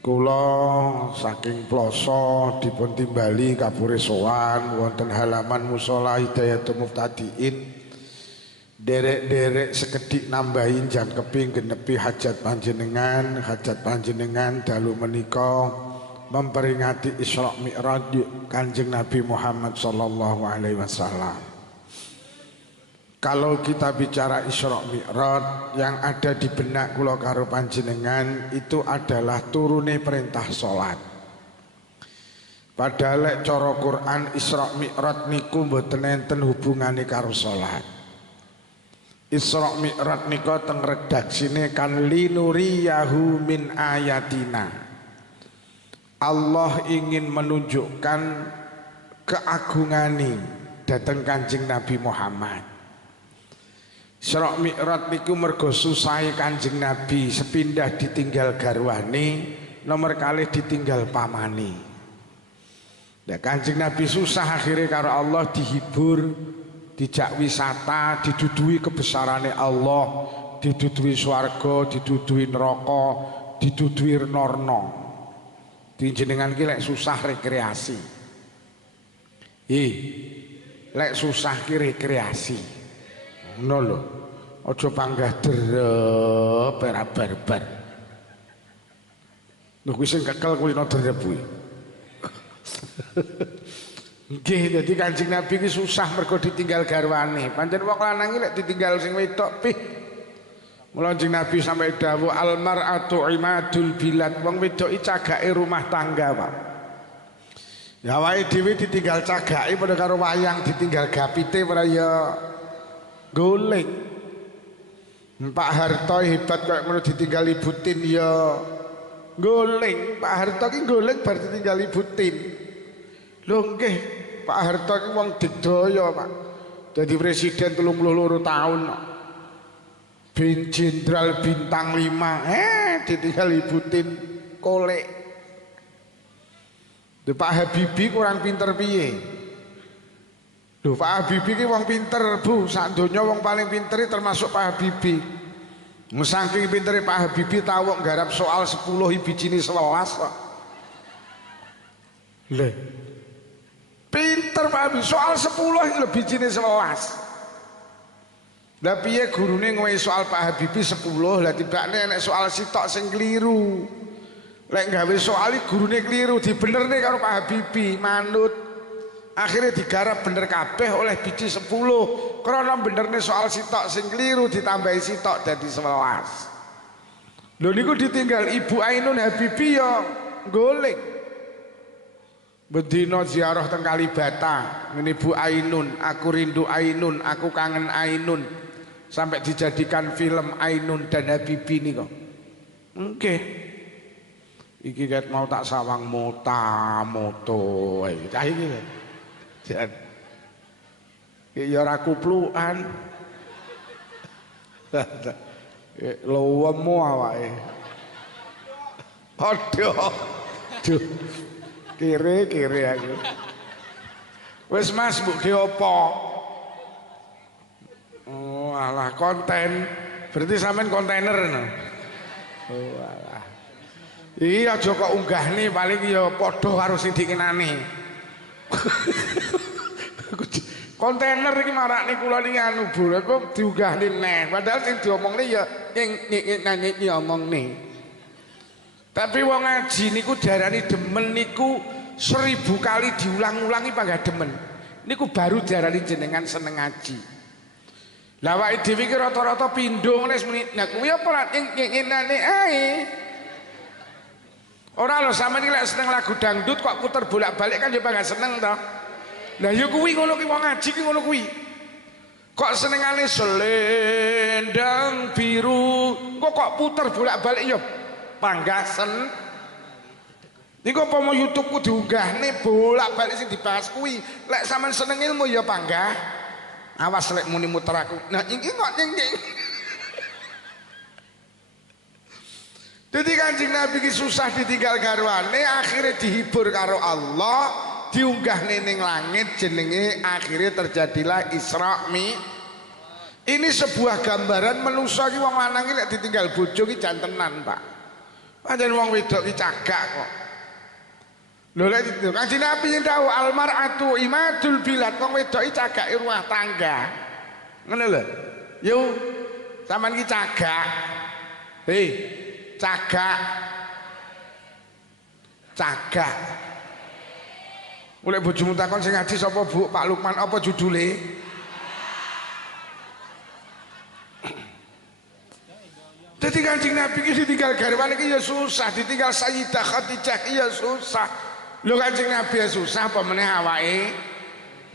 Kula saking ploso dipun timbali kapure sowan wonten halaman musala Hidayatul Muftadiin. Derek-derek sekedik nambahin jam keping genepi hajat panjenengan dalu menika memperingati Isra Mi'raj Kanjeng Nabi Muhammad sallallahu alaihi wasallam. Kalau kita bicara Isra Mi'raj, yang ada di benak kula karo panjenengan itu adalah turune perintah salat. Padahal lek cara Quran Isra Mi'raj niku mboten enten hubungane karo salat. Isra Mi'raj nika teng redaksine kan linuriyahu min ayatina. Allah ingin menunjukkan keagungane dateng Kanjeng Nabi Muhammad. Isra Mi'raj niku mergo susahe Kanjeng Nabi sepindah ditinggal garwane, nomor kalih ditinggal pamane. Nah, Kanjeng Nabi susah akhirnya karo Allah dihibur, dijak wisata, didudui kebesarannya Allah, didudui swarga, didudui neraka, didudui norno. Dinjenengan ki lek susah rekreasi. Lek susah ki rekreasi. Ngono lho. Aja panggah derep ora barbar. Lho kuwi sing kekel kulino derep kuwi. Nggih, dadi Kanjeng Nabi ki susah mergo ditinggal garwane. Pancen wong lanang lek ditinggal sing wedok pih. Mula Kanjeng Nabi sampai dawuh al mar'atu imadul bilad. Wong wedok iki cagake rumah tangga, Pak. Ya awake dhewe ditinggal cagake padha karo wayang ditinggal gapite ora ya golek. Pak Harto hebat kok ngono ditinggal Ibu Tin ya golek. Pak Harto ki golek bar ditinggal Ibu Tin. Lho nggih, Pak Harto ki wong digdaya, Pak. Dadi presiden 32 tahun. Bin Jenderal bintang 5 ditinggal Ibu Tin kolek. Pak Habibie kurang pinter piye? Loh, Pak Habibie ki wong pinter, Bu. Sak donya wong paling pinter termasuk Pak Habibie. Saking pintere Pak Habibie tau nggarap soal 10 bijine 11 kok. Lho. Pinter Pak Habibie, soal 10 iki lho bijine 11. Lah piye gurune ngowe soal Pak Habibie 10, lah tibane nek soal sitok sing kliru. Lek gawe soal iki gurune kliru, dibenerne karo Pak Habibie, manut. Akhirnya digarap bener kabeh oleh biji 10 karena benerne soal sitok sing keliru ditambahi sitok jadi 11. Lho niku ditinggal Ibu Ainun Habibie ya golek. Bedino ziarah teng Kalibata ngene Bu Ainun, aku rindu Ainun, aku kangen Ainun, sampai dijadikan film Ainun dan Habibie niku. Oke. Iki ket mau tak sawang moto cah iki. Ya ora kuplukan. Lowemu awake. Aduh. Duh. Kiri aku. Wis Mas, mbok ge apa? Oh, alah konten. Berarti sampean kontainer no. Oh, alah. Iya aja kok unggahne paling ya padha karo sing dikenani. Kontainer iki marakne kula niki anu Bu, kok diunggahne neh. Padahal sing diomongne ya ning omongne. Tapi wong ngaji niku darani demen niku 1000 kali diulang-ulangi panggah demen. Niku baru darani jenengan seneng ngaji. Lah awake dhewe iki rata-rata pindho ngene muni. Nah kuwi apa lak ngene ae. Ora lho sampeyan iki lek seneng lagu dangdut kok puter bolak-balik kan ya panggah seneng to. Lah ya kuwi ngono ki wong ngaji ki ngono kuwi. Kok senengane selendang biru kok puter bolak-balik ya panggah sen. Niku apa mau YouTube ku diunggahne bolak-balik sing dibahas kuwi. Lek sampean seneng ilmu ya panggah. Awas lek muni muter aku. Nah iki kok ning. Jadi Kanjeng Nabi ki susah ditinggal garwane, akhirnya dihibur karo Allah, diunggah ning langit jenenge, akhirnya terjadilah Isra Mi. Ini sebuah gambaran manusia ki wong lanang ki lek ditinggal bojo ki jantenan, Pak. Pancen wong wedok ki cagak kok. Lho lek Kanjeng Nabi yang tahu almar'atu imadul bilad, wong wedok iki cagake rumah tangga. Ngono lho. Yo sampean ki cagak. Hei, cagak. Cagak. Mulai bojomu takon sing ngaji sapa Bu? Pak Lukman apa judule? Jadi Kanjeng Nabi ki ditinggal garwane ki ya susah, ditinggal Sayyidah Khadijah ki ya susah. Lho Kanjeng Nabi ya susah apa meneh awake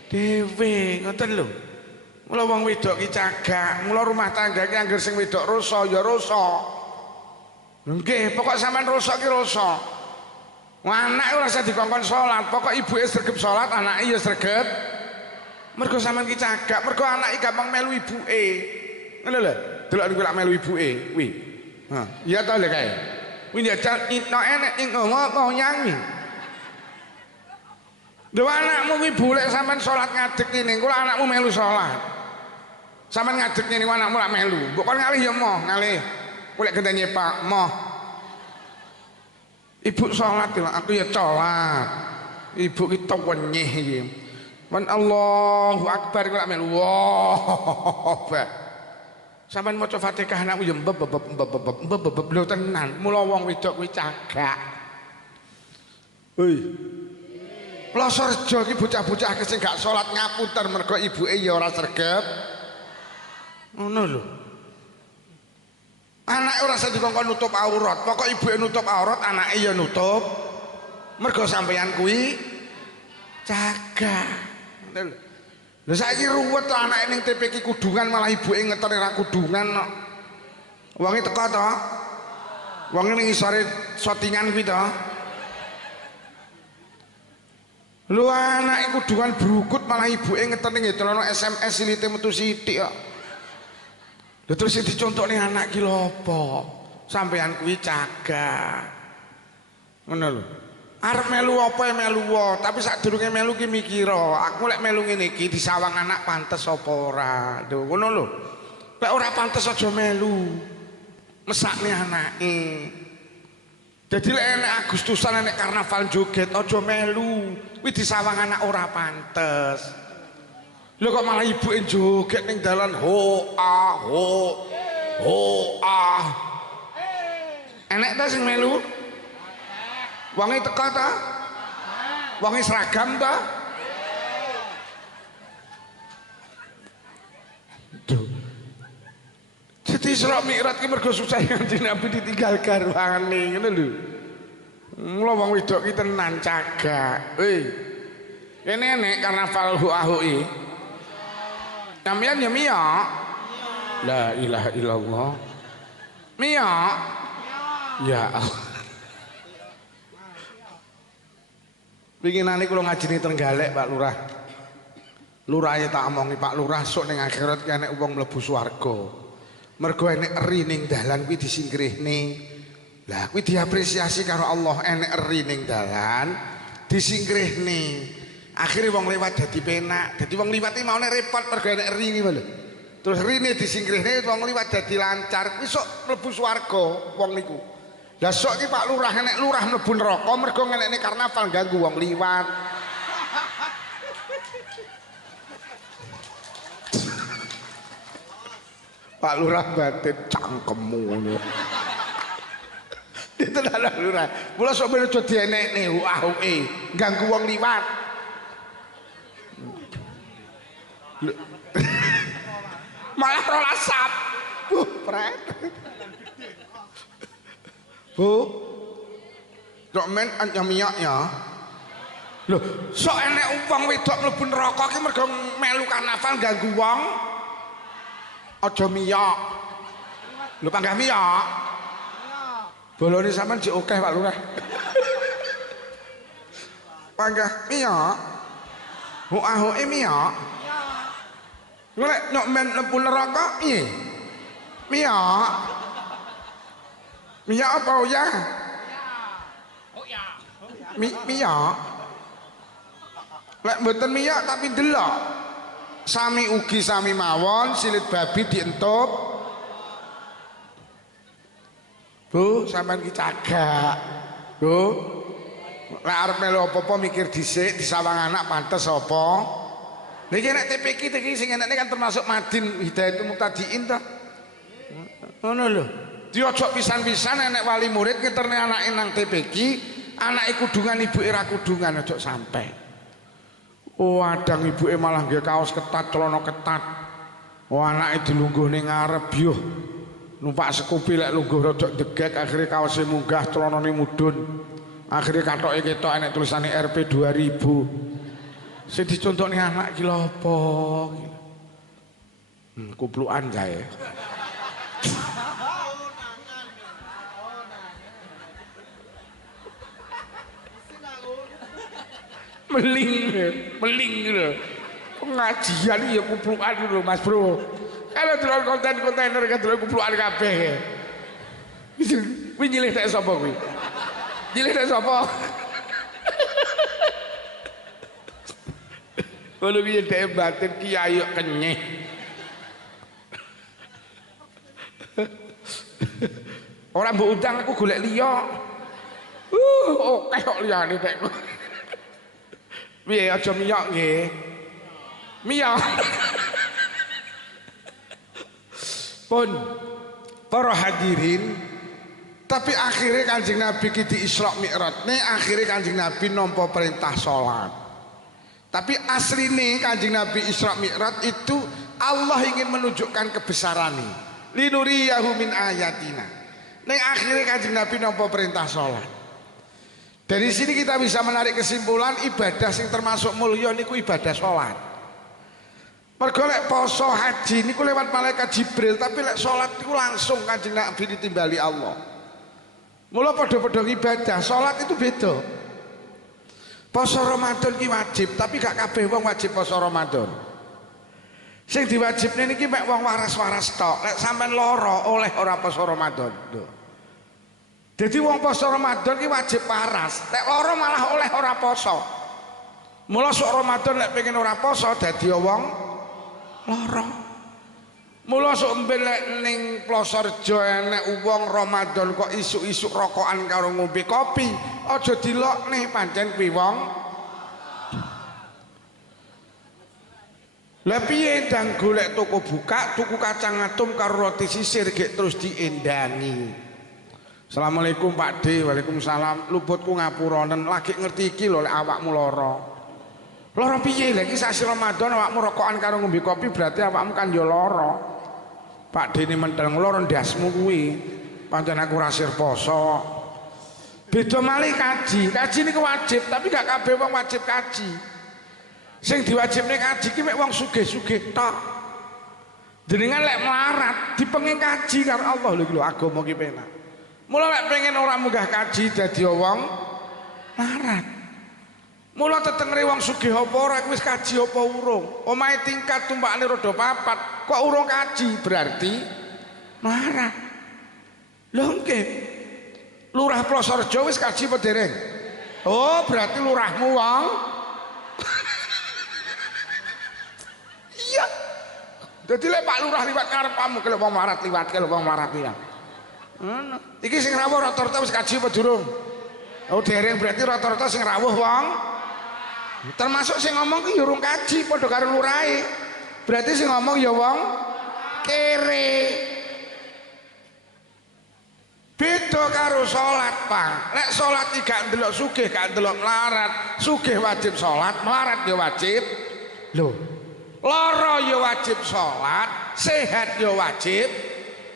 dhewe, ngoten lho. Mula wong wedok ki cagak, mula rumah tangga ki anggere sing wedok rasa ya rasa. Nggih, pokok sampean rasa ki rasa. Anak ora usah dikongkon salat, pokok ibuke sregep salat, anake ya sregep. Mergo sampean ki cagak, mergo anake gampang melu ibuke. Ngono lho. Delok niku lak melu ibuke kuwi. Ha, iya ta lho kae. Kuwi njajal ino enek ing ngomong nyanyi. Lho anakmu kuwi boleh sampean salat ngadeg kene, kula anakmu melu salat. Sampean ngadeg kene anakmu lak melu. Mbok kon ngalih ya moh, ngalih. Kulek gendane Pak, moh. Ibu salat lho, aku ya salat. Ibu ki wenyih iki. Wan Allahu Akbar kula melu. Wah. Sampeyan maca Fatihah anakmu ya mbeb lho tenan. Mula wong wedok kuwi cagak. Hei. Plosorjo iki bocah-bocah sing gak salat ngapunten mergo ibuke ya ora sregep. Ngono lho. Anake ora usah dikongkon nutup aurat, pokok ibuke nutup aurat, anake ya nutup. Mergo sampeyan kuwi cagak. Ngono lho. Lha saiki ruwet to anake ning TPK kudungan malah ibuke ngeteri ra kudungan kok. Wonge teko to? Wonge ning isore shootingan kuwi to? Lho anake kudungan brukut malah ibuke ngeteri ning celana SMS silite metu sithik kok. Lha terus sing dicontokne anak ki lho apa? Sampeyan kuwi cagak. Ngono lho. Arep melu apa melu wae, tapi sadurunge melu ki mikira, aku lek melu ngene iki disawang anak pantes apa ora. Lho ngono lho. Lek ora pantes aja melu. Mesakne anake. Jadi lek enek Agustusan enek karnaval joget aja melu. Kuwi disawang anak ora pantes. Lho kok malah ibuke joget ning dalan ho ah. Enek ta sing melu? Wonge teko ta? Wonge seragam ta? Duh. Jadi Isra Mi'raj ki mergo susah Kanjeng Nabi ditinggal garwane ngono lho. Mula wong wedok ki tenan cagak. Kene enek karnaval hu-ahui. Sampeyan ya miyok. La ilaha illallah. Miyok. Ya Allah. Pinginane kula ngajeni Trenggalek Pak Lurah. Lurahe tak omongi Pak Lurah sok ning akhirat ki enek wong mlebu swarga. Mergo enek eri ning dalan kuwi disingkrihne. Lah kuwi diapresiasi karo Allah, enek eri ning dalan disingkrihne. Akhire wong lewat dadi penak. Dadi wong liwat iki maune repot mergo enek eri iki lho. Terus rine disingkrihne wong liwat dadi lancar. Kuwi sok mlebu swarga wong niku. Lah sok iki Pak Lurah enek lurah mlebu neraka mergo ngenekne karnaval ganggu wong liwat. Pak Lurah batin cangkemmu ngono. Ditenan Lurah. Mula sok ben aja dienekne uahuke ganggu wong liwat. Malah rolas sap. Pret. Bu, dok men anyamiak ya. Loh, sok enek wong wedok mlebu neraka ki mergo melu karnaval ganggu wong. Aja miyak. Lho panggah miyak. Bolone sampean jek akeh Pak Lurah. Panggah miyak. Ho-ahoke miyak. Golek nek men mlebu neraka piye? Miyak. Minyak apa ya? Minyak. Lek mboten minyak tapi delok. Sami ugi sami mawon silit babi dientup. Bu, sampean ki cagak. Bu. Nek arep melu apa-apa mikir dhisik, disawang anak pantes apa? Niki nek TPQ iki sing enekne kan termasuk Madin Hidayatul Muqtadiin to. Ngono lho. Diojok pisan-pisan enek wali murid ngeterne anake nang TPQ, anake kudungan ibuke ra kudungan ojo sampe. Oh, adang ibuke malah nggih kaos ketat, celana ketat. Oh, anake dilungguh ning ngarep yo. Numpak sekupi lek lungguh rodok degek akhirnya kaosnya munggah, celanane mudhun. Akhirnya katoke ketok enek tulisane RP 2000. Sing dicontokne anak ki lho apa? Kuplukan jae. meling lho. Pengajian ya kuplukan lho Mas Bro. Kalau delok konten-kontainer kan delok kuplukan kabeh. Kuwi nyilih tek sapa kuwi? Nyilih tek sapa? Kalau dia tek batin kiai kenyeh. Orang mbok undang aku golek liya. Oke kok liyane tekku. Piye aja miyok nggih. Miyok. Pun para hadirin, tapi akhirnya Kanjeng Nabi ki di Isra Mi'raj nih akhirnya Kanjeng Nabi nampa perintah salat. Tapi asline Kanjeng Nabi Isra Mi'raj itu Allah ingin menunjukkan kebesarannya. Linuriyahu min ayatina. Ning akhirnya Kanjeng Nabi nampa perintah salat. Dari sini kita bisa menarik kesimpulan ibadah sing termasuk mulya niku ibadah salat. Mergo lek poso haji niku lewat malaikat Jibril, tapi lek salat niku langsung Kanjeng Nabi ditimbali Allah. Mula padha-padha ibadah, salat itu beda. Poso Ramadan ki wajib, tapi gak kabeh wong wajib poso Ramadan. Sing diwajibne niki mek wong waras-waras tok. Lek sampean lara oleh ora poso Ramadan. Jadi wong poso Ramadan ki wajib waras. Lek lara malah oleh ora poso. Mula sok Ramadan lek pengen ora poso dadi wong lara. Mula sok mbelek ning Plosorjo enek wong Ramadan kok isuk-isuk rokokan karo ngombe kopi, aja dilokne pancen kuwi wong. Lah piye ndang golek toko buka, tuku kacang atom karo roti sisir gek terus diendangi. Assalamualaikum Pak D. Waalaikumsalam. Luputku ngapuranen lagi ngerti iki lho lek awakmu lara. Lara piye lek iki sasi Ramadan awakmu rokokan karo ngombe kopi berarti awakmu kan ya lara. Pak D ini menteng lara ndasmu kuwi. Pancen aku rasir poso. Beda malih kaji. Kaji niku wajib, tapi gak kabeh wong wajib kaji. Sing diwajibne kaji ki mek wong sugih-sugih tok. Jenengan lek melarat dipenging kaji karo Allah lho agama ki penak. Mula lek pengen ora munggah kaji dadi wong melarat. Mula tetengere wong sugih apa ora wis kaji apa urung. Omahe tingkat tumpakane roda papat kok urung kaji berarti melarat. Lho nggih. Lurah Plosorjo wis kaji apa dereng? Oh, berarti lurahmu wong. Iya. Dadi lek Pak Lurah liwat karepmu kelek wong melarat liwat kelek wong melarat liwat. Ngono. Iki sing rawuh rata-rata wis kaji apa durung? Oh, dereng berarti rata-rata sing rawuh wong. Termasuk sing ngomong ki ya urung kaji padha karo lurahe. Berarti sing ngomong ya wong kere. Beda karo salat, Pak. Nek salat iki gak ndelok sugih, gak ndelok melarat. Sugih wajib salat, melarat ya wajib. Lho. Lara ya wajib salat, sehat ya wajib.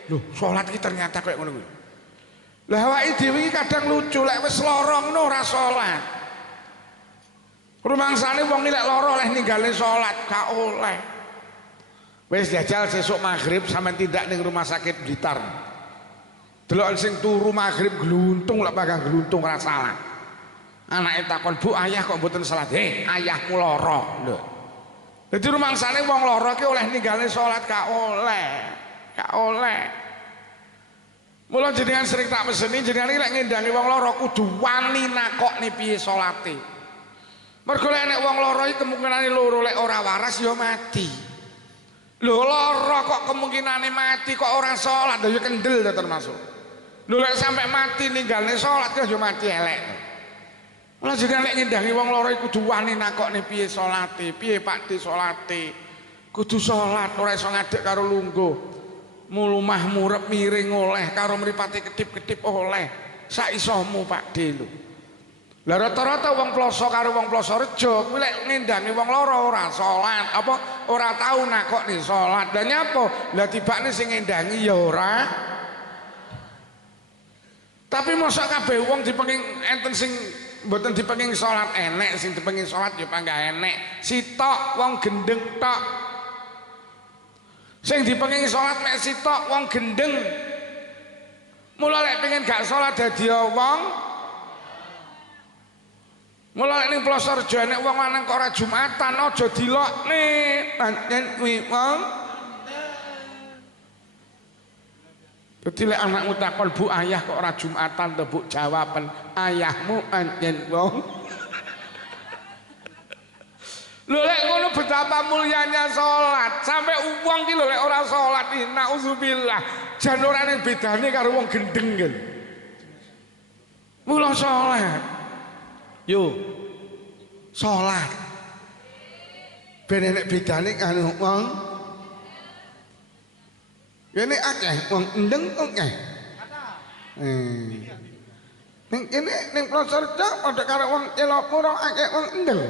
Lho, salat iki ternyata kayak ngono kuwi. Lah awake dhewe iki kadang lucu lek wis lara ngono ora salat. Rumangsane wong iki lek lara oleh ninggalin salat, gak oleh. Wis jajal sesuk maghrib sampean tindak ning rumah sakit Blitar. Delok sing turu maghrib gluntung lek bakal gluntung ora salah. Anake takon, "Bu, ayah kok mboten salat?" Ayahmu lara." Lho. Dadi rumangsane wong lara ki oleh ninggalin salat gak oleh. Gak oleh. Mula jenengan sering tak meseni jenengan iki lek ngendangi wong lara kudu wani nakokne piye salate. Mergo lek nek wong lara iki kemungkinane loro lek ora waras ya mati. Lho lara kok kemungkinane mati kok ora salat ya kendel termasuk. Lho lek sampe mati ninggalne salat kok yo mati elek. Lah jenenge nek ngindangi wong lara iku kudu wani nakokne piye salate, piye Pakde salate. Kudu salat ora iso ngadeg karo lungguh. Mulumah murep miring oleh karo mripate kedip-kedip oleh. Sak isomu Pakde lho. Lah rata-rata wong ploso karo wong ploso rejo kuwi lek ngindangi wong lara ora salat, apa ora tau nakokne salat. Lah nyapa? Lah tibane sing ngindangi ya ora. Tapi mosok kabeh wong dipenging enten sing mboten dipenging salat enek, sing dipenging salat ya panggah enek. Sitok wong gendeng tok. Sing dipenging salat mek sitok wong gendeng. Mula lek pengen gak salat dadi wong. Mula lek ning Plosorjo enek wong lanang kok ora Jumatan aja dilokne. Pancen kuwi wong. Dadi lek anakmu takon Bu ayah kok ora Jumatan to Bu jawaban ayahmu pancen wong. Lho lek ngono betapa mulyanya salat. Sampai wong ki lho lek ora salat iki nauzubillah. Jan ora ning bedane karo wong gendeng kan. Mula salat. Yo. Salat. Ben enek bedane karo wong. Kene akeh wong endeng akeh. Ning kene ning Plosorjo padha karo wong Celokuro akeh wong endeng.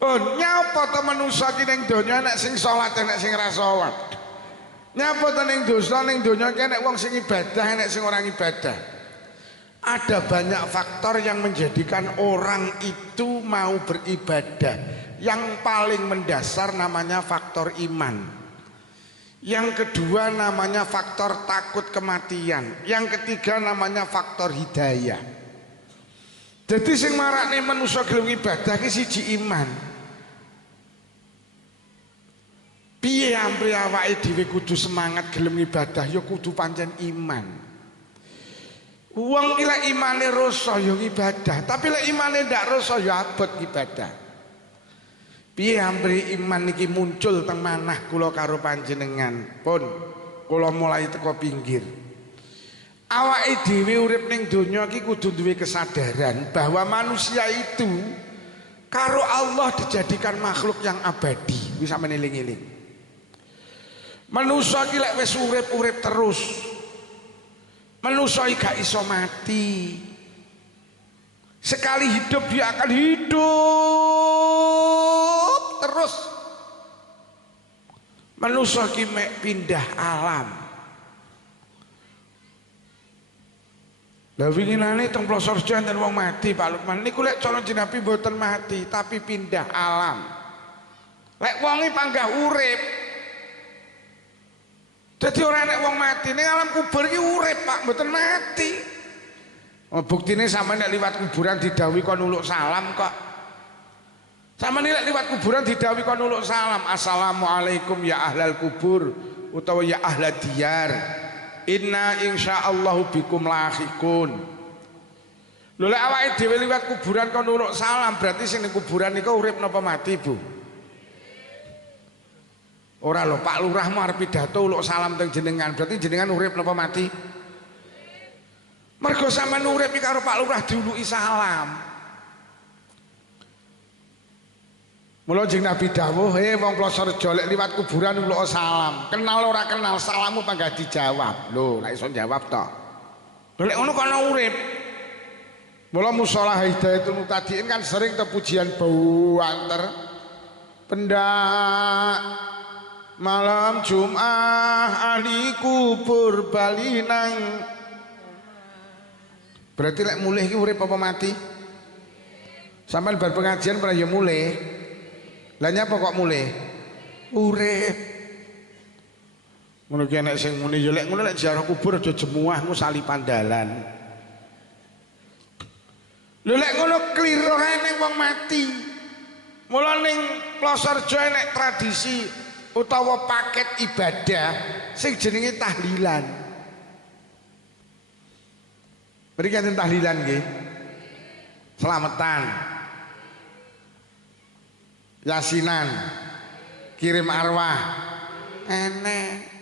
Oh, nyapa to manusa ki ning donya nek sing salat nek sing ora salat. Nyapa to ning dosa ning donya ki nek wong sing ibadah nek sing ora ibadah. Ada banyak faktor yang menjadikan orang itu mau beribadah. Yang paling mendasar namanya faktor iman. Yang kedua namanya faktor takut kematian. Yang ketiga namanya faktor hidayah. Jadi sing marakne manusa gelem ibadah ki siji iman. Piye ampre awake dhewe kudu semangat gelem ibadah ya kudu pancen iman. Wong ki lek imane rasa ya ibadah, tapi lek imane ndak rasa ya abot ibadah. Piye ampre iman iki muncul teng manah kula karo panjenengan. Pun kula mulai teko pinggir. Awake dhewe urip ning donya iki kudu duwe kesadaran bahwa manusia itu karo Allah dijadikan makhluk yang abadi. Wis sampeyan eling-eling. Manusia iki lek wis urip terus. Manusia iki gak iso mati. Sekali hidup dia akan hidup terus. Manusia iki mek pindah alam. Lah winginane teng Plosorjo enten wong mati Pak Lukman. Niku lek cara Nabi mboten mati tapi pindah alam. Lek wong iki panggah urip. Jadi orang nek wong mati ning alam kubur iki urip Pak, mboten mati. Oh, buktine sampeyan nek liwat kuburan didhawuhi kon nuluk salam kok. Sampeyan nek liwat kuburan didhawuhi kon nuluk salam, assalamualaikum ya ahlal kubur utawa ya ahlad diyar. Inna insyaallahu bikum lahiqun. Lho lek awake dhewe liwat kuburan kon nuluk salam, berarti sing ning kuburan niku urip napa mati, Bu? Ora lho, Pak Lurah mau arep pidato uluk salam teng jenengan, berarti jenengan urip napa mati? Mergo sampean urip iki karo Pak Lurah diuluki salam. Mula jeng Nabi dawuh, "He wong Plosorjo lek liwat kuburan uluk salam. Kenal ora kenal salammu panggah dijawab." Lho, nek iso jawab to. Lho lek ngono kono urip. Mula mushola Hidayatul Muhtadiin kan sering te pujian banter. Pendak malam Jumat ahli kubur bali nang. Berarti lek mulih iki urip apa mati? Sampeyan bar pengajian pernah ya mulih. Lah nyapa kok mulih? Urip. Ngono ki nek sing muni ya lek ngono lek ziarah kubur aja jemuahmu salipan dalan. Lho lek ngono kliru ae ning wong mati. Mula ning Plosorjo nek tradisi utawa paket ibadah sing jenenge tahlilan. Mriki enten tahlilan nggih. Slametan. Yasinan. Kirim arwah. enek.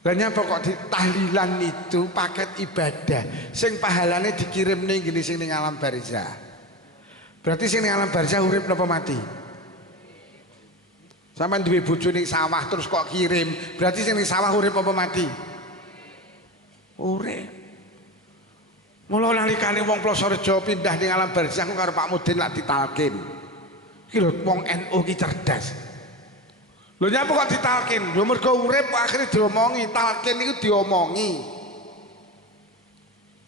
Lah pokok di tahlilan itu paket ibadah sing pahalane dikirim ning ngene sing ning alam barzah. Berarti sing ning alam barzah urip napa mati? Sampeyan duwe bojo ning sawah terus kok kirim, berarti sing ning sawah urip apa mati? Urip. Mula nalikane wong Plosorejo pindah ning alam barzah karo Pak Mudin lak ditalkin. Iki lho wong NU ki cerdas. Lho nyapa kok ditalkin? Lho mergo urip kok akhire diomongi, talkin niku diomongi.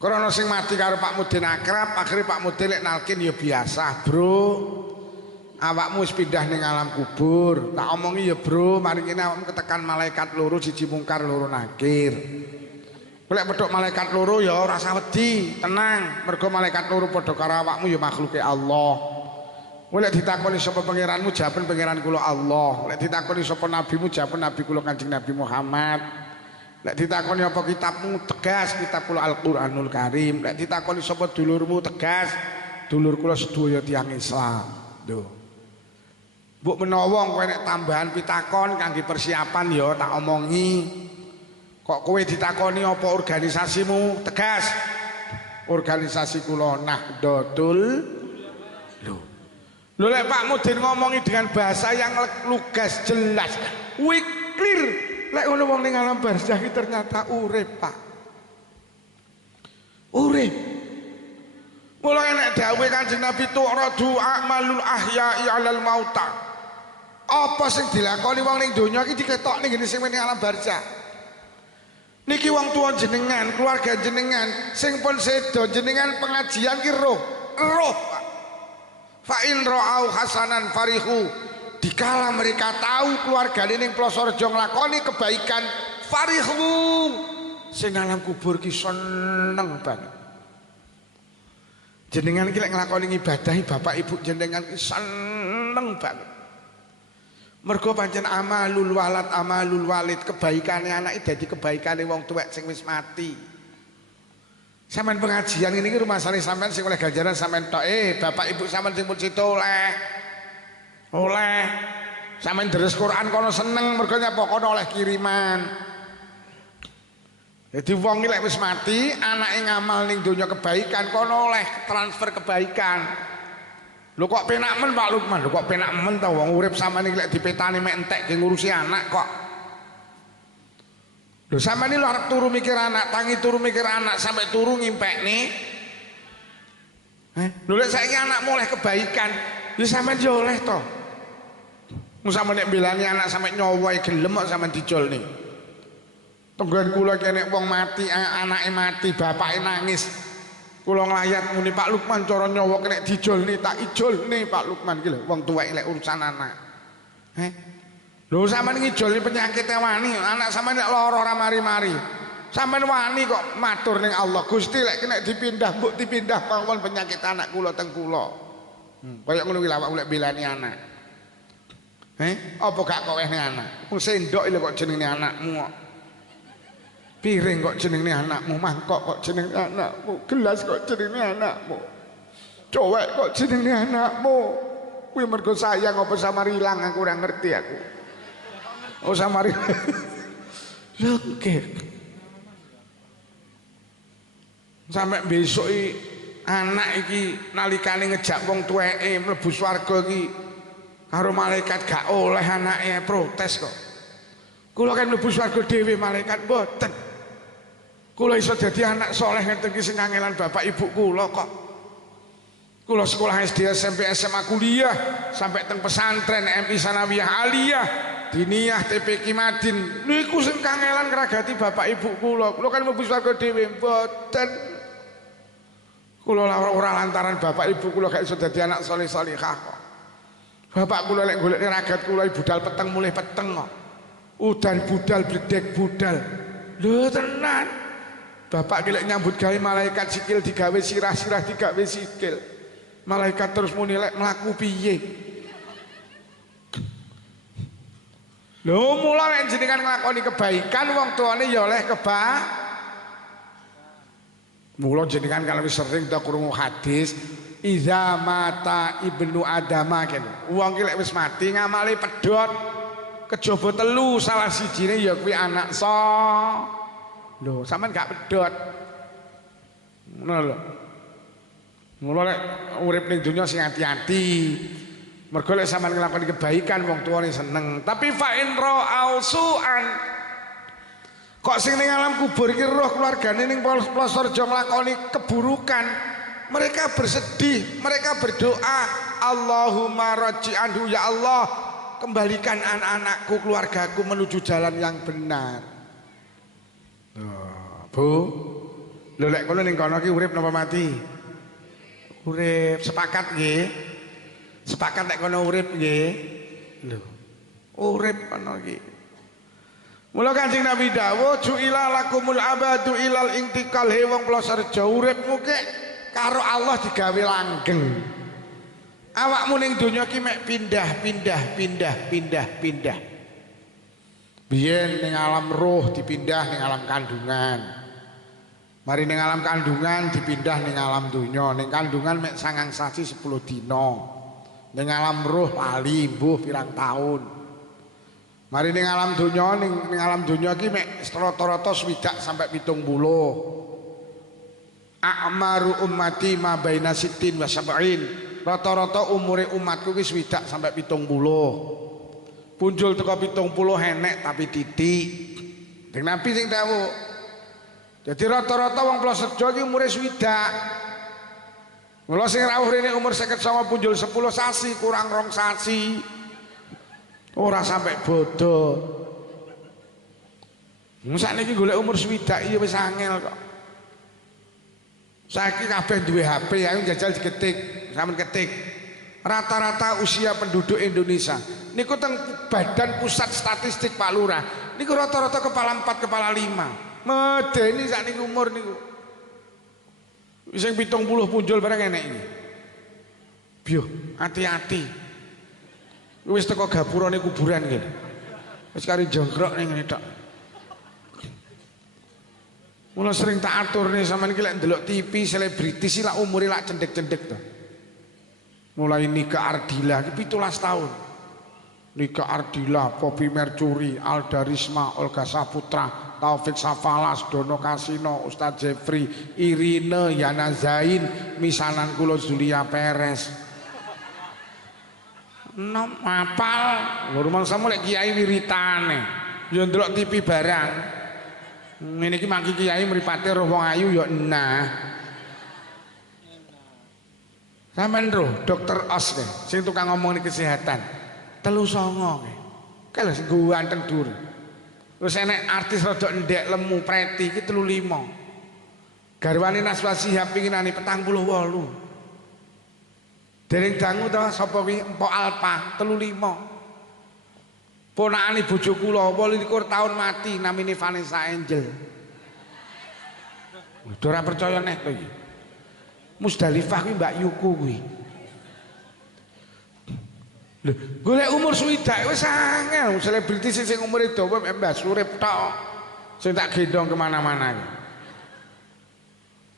Karena sing mati karo Pak Mudin akrab, akhire Pak Mudin lek nalkin ya biasa, Bro. Awakmu wis pindah ning alam kubur. Tak omongi ya, Bro, mari kene awakmu ketekan malaikat loro, siji mungkar, loro nakir. Lek pedhok malaikat loro ya ora usah wedi, tenang. Mergo malaikat loro padha karo awakmu ya makhluke Allah. Lek ditakoni sapa pangeranmu jawaban pangeran kula Allah. Lek ditakoni sapa nabimu jawaban nabi kula Kanjeng Nabi Muhammad. Lek ditakoni apa kitabmu tegas kitab kula Al-Qur'anul Karim. Lek ditakoni sapa dulurmu tegas dulur kula sedaya tiyang Islam. Lho. Mbok menawa kowe nek tambahan pitakon kangge persiapan ya tak omongi. Kok kowe ditakoni apa organisasimu tegas. Organisasi kula Nahdlatul Lho lek Pak Mudin ngomongi dengan bahasa yang lugas jelas, clear. Lek ngono wong ning alam barzah iki ternyata urip, Pak. Urip. Mula enek dawuh Kanjeng Nabi tu'radu a'malul ahya'i 'alal mauta. Apa sing dilakoni wong ning donya iki diketokne ngene sing ning alam barzah. Niki wong tuwa jenengan, keluarga jenengan, sing pun sedo jenengan pengajian ki roh. Fa'in ro'au hasanan farihu. Dikala mereka tahu keluarga ning Plosorejo nglakoni kebaikan, farihu. Sing alam kubur ki seneng banget. Jenengan ki lek nglakoni ibadah bapak ibu jenengan ki seneng banget. Mergo pancen amalul walid kebaikane anak dadi kebaikane wong tuwek sing wis mati. Sampeyan pengajian ini rumah sane sampeyan sing oleh ganjaran sampeyan tok. Bapak ibu sampeyan sing pun situ oleh sampeyan deres Quran kono seneng mergo nyapa kono oleh kiriman. Jadi wong iki lek wis mati anake ngamal ning donya kebaikan kono oleh transfer kebaikan. Lho kok penak men Pak Lukman, lho kok penak men ta wong urip sampeyan iki lek dipetani mek entek ge ngurusi anak kok. Lho sampeyan iki lho arep turu mikir anak, tangi turu mikir anak sampai turu ngimpekne. Lho lek saiki anakmu oleh kebaikan, ya sampeyan yo oleh to. Mun sampeyan nek belani anak sampai nyawa gelem kok sampeyan dijolne. Tenggon kula ki nek wong mati, anake mati, bapake nangis. Kula nglayat muni Pak Lukman cara nyawa nek dijolne tak ijolne Pak Lukman ki lho wong tuwek lek urusan anak. Lho sampeyan ngijolne penyakit wani, anak sampeyan nek lara ora mari-mari. Sampeyan wani kok matur ning Allah, Gusti lek nek dipindah, mbok dipindah mawon penyakit anak kula teng kula. Kaya ngono kuwi lawak lek belani anak. Apa gak kok wehne anak? Wong sendok lho kok jenenge anakmu kok. Piring kok jenenge anakmu, mangkok kok jenenge anakmu, gelas kok jenenge anakmu. Cowek kok jenenge anakmu. Kuwi mergo sayang apa samarilang aku ora ngerti aku. Oh samari. Lho sampai besok anak iki nalikane ngejak wong tuweke mlebu swarga iki karo malaikat gak oleh anake protes kok. Kula kan mlebu swarga dhewe malaikat mboten. Kula iso dadi anak soleh ngeten iki sing kangelan bapak ibu kula kok. Kula sekolah SD SMP SMA kuliah sampai teng pesantren MI Sanawiyah Aliyah Diniyah TPQ Madin niku sing kangelan ngragati bapak ibu kula. Kula kan mlebu swarga dhewe mboten. Kula ora lantaran bapak ibu kula gak iso dadi anak saleh-salehah kok. Bapak kula lek golek ragat kula budal peteng mulih peteng kok. Udan budal bledek budal. Lho tenan. Bapak lek nyambut gawe malaikat sikil digawe sirah-sirah digawe sikil. Malaikat terus muni lek mlaku piye? Lho mula nek jenengan nglakoni kebaikan wong tuane ya oleh Mula jenengan kalau wis sering ta krungu hadis Iza mata ibnu adama kene. Wong ki lek wis mati ngamali pedhot kejaba telu salah sijine ya kuwi anak lho sampean gak pedhot. Ngono lho. Mula lek urip ning donya sing ati-ati. Mergo lek sampean nglakoni kebaikan wong tuane seneng. Tapi fa in ra'ausuan kok sing ning alam kubur iki roh keluargane ning Plosorjo nglakoni keburukan. Mereka bersedih, mereka berdoa, Allahumma rajji'anhu, ya Allah, kembalikan anak-anakku, keluargaku menuju jalan yang benar. Bu, lho lek kono ning kono ki urip napa mati? Urip, sepakat nggih. Sepakat nek kono urip nggih. Lho, urip kono iki. Mula Kanjeng Nabi dawuh, "Ju'ila lakumul abadu ilal intikal." He wong Plosorjo uripmu kek karo Allah digawe langgeng. Awakmu ning donya ki mek pindah. Biyen ning alam roh dipindah ning alam kandungan. Mari ning alam kandungan dipindah ning alam donya. Ning kandungan mek 9 sasi 10 dina. Ning alam roh lali mbuh pirang taun. Mari ning alam donya ning alam donya ki mek rata-rata 60 sampai 70. A'maru ummati ma baina sittin wa sab'in. Rata-rata umure umatku ki 60 sampai 70. Punjul teko 70 enek tapi titik. Deng Nabi sing dawuh. Jadi rata-rata wong Plosorjo ki umure 60. Mula sing rawuh rene umur 59 punjul 10 sasi kurang 2 sasi. Ora sampai bodoh. Sakniki golek umur 60 iya wis angel kok. Saiki kabeh duwe HP, ayo jajal diketik, sampean ketik. Rata-rata usia penduduk Indonesia niku teng Badan Pusat Statistik Pak Lurah. Niku rata-rata kepala 4, kepala 5. Medeni sakniki umur niku. Sing 70 punjul bareng enek iki. Biyo, hati-hati. Wis teko gapurane kuburan nggih. Wis kari jongkrok ning ngene tok. Mula sering tak atur nih sampean iki lek ndelok TV selebritis iki lak umure lak cendek-cendek to. Mulai Nika Ardila iki 17 tahun. Nika Ardila, Poppy Mercury, Alda Risma, Olga Saputra, Taufik Safalas, Dono Kasino, Ustadz Jeffrey, Irine, Yana Zain, misanan kula Zulia Perez. Nom apal, lho rumangsa lek kiai wiritane. Ya ndelok TV barang. Ini ki mangki kiai mripate roh wong ayu ya nah. Sampeyan roh Dokter Os ke, sing tukang ngomong kesehatan. 39 ke. Kae lho sing ganteng dur. Terus enek artis rada ndek lemu preti ki 35. Garwane Naswa Shihab pinginane 48. Dereng dangu to sapa kuwi Empok Alpa 35. Ponakane bojo kula 28 tahun mati namine Vanessa Angel. Ora percaya nek to iki. Musdalifah kuwi Mbak Yuku kuwi. Lho, golek umur swidak wis angel, selebriti sing umure dawa Mbah Surip tok. Sing tak gendong kemana mana iki.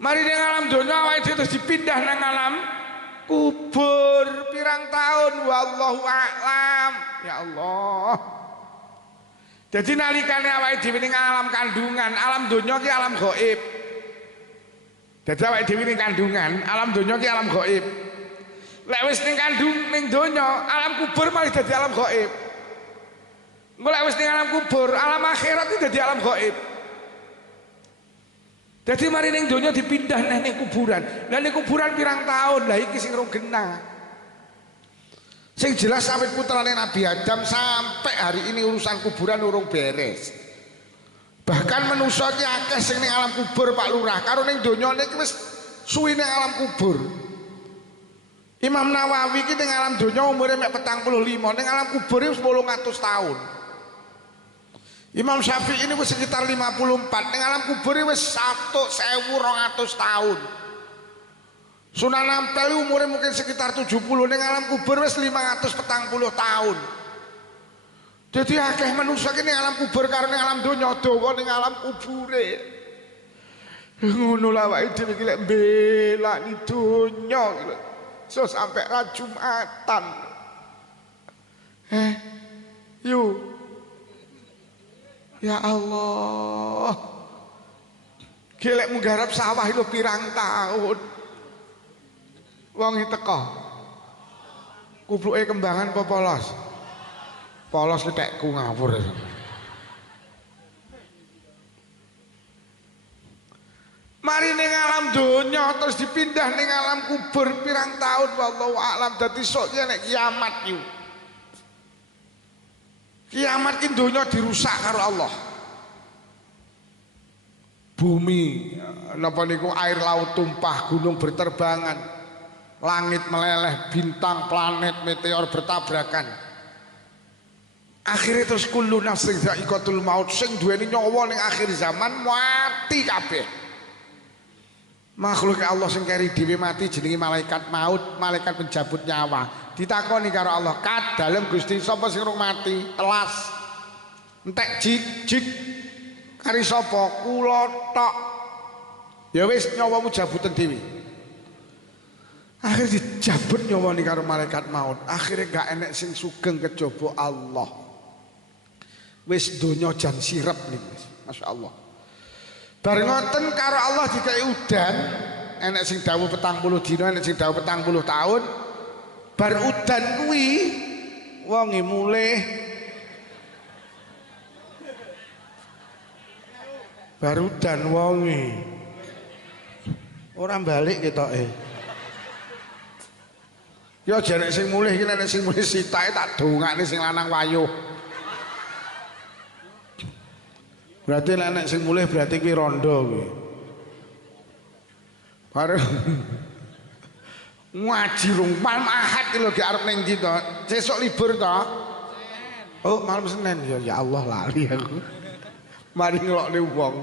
Mari ning alam donya awake dhewe terus dipindah nang alam kubur pirang tahun wallahu a'lam. Ya Allah. Jadi nalikane awake dhewe ning alam kandungan, alam donya ki alam gaib. Dadi awake dhewe ning kandungan, alam donya ki alam gaib. Lek wis ning ning donya, alam kubur malah dadi alam gaib. Engko lek wis ning alam kubur, alam akhirat iki dadi alam gaib. Jadi mari ning donya dipindah ning kuburan. Lah ning kuburan pirang tahun, lah iki sing rong genah. Sing jelas awit putrane Nabi Adam sampai hari ini urusan kuburan urung beres. Bahkan manusa ki akeh sing ning alam kubur Pak Lurah, karo ning donya niki wis suwi ning alam kubur. Imam Nawawi ki ning alam donya umure mek 45, ning alam kubur wis 800 tahun. Imam Syafi'i ini wis sekitar 54, ning alam kubur wis 1200 tahun. Sunan Ampel umurnya mungkin sekitar 70, ning alam kubur wis 540 tahun. Jadi akeh manusia ki ning alam kubur karo ning alam donya dawa ning alam kubure. Ngono lah awake dhewe iki lek mbelani donya. so sampai ra Jumatan. Yuk. Ya Allah. Gelek menggarap sawah itu pirang tahun. Wong iki teko. Kupluke kembangan apa polos? Polos ketekku ngawur. Mari ning alam donya terus dipindah ning alam kubur pirang tahun wallahu alam dadi sok nek kiamat yo. Kiamat ki donya dirusak karo Allah. Bumi napa niku air laut tumpah, gunung berterbangan, langit meleleh, bintang, planet, meteor bertabrakan. Akhirnya terus kullu nafsin dha'iqatul maut, sing duweni nyawa ning akhir zaman mati kabeh. Makhluk Allah sing keri dhewe mati jenenge malaikat maut, malaikat pencabut nyawa. Ditakoni karo Allah, "Kat dalem Gusti sapa sing urung mati?" Telas. Entek jik kari sapa? Kula tok. Ya wis nyawamu jabutan dhewe. Akhirnya dijabut nyawani karo malaikat maut. Akhirnya gak enek sing sugeng kejaba Allah. Wis donya jan sirep niku. Masya Allah. Bareng ngoten karo Allah dikai udan, enek sing dawuh 40 dina, enek sing dawuh 40 tahun. Bar udan kuwi wonge mulih. Bar udan wonge ora balik ketoke. Ya jarek sing mulih iki nek sing mulih sitae tak dongakne sing lanang wayuh. Berarti nek sing mulih berarti kuwi rondo kuwi. Bareng ngaji rung malam Ahad iki lho gek arep ning ndi to? Sesuk libur to? Oh, malam Senin ya Allah lali aku. Mari ngelokne wong.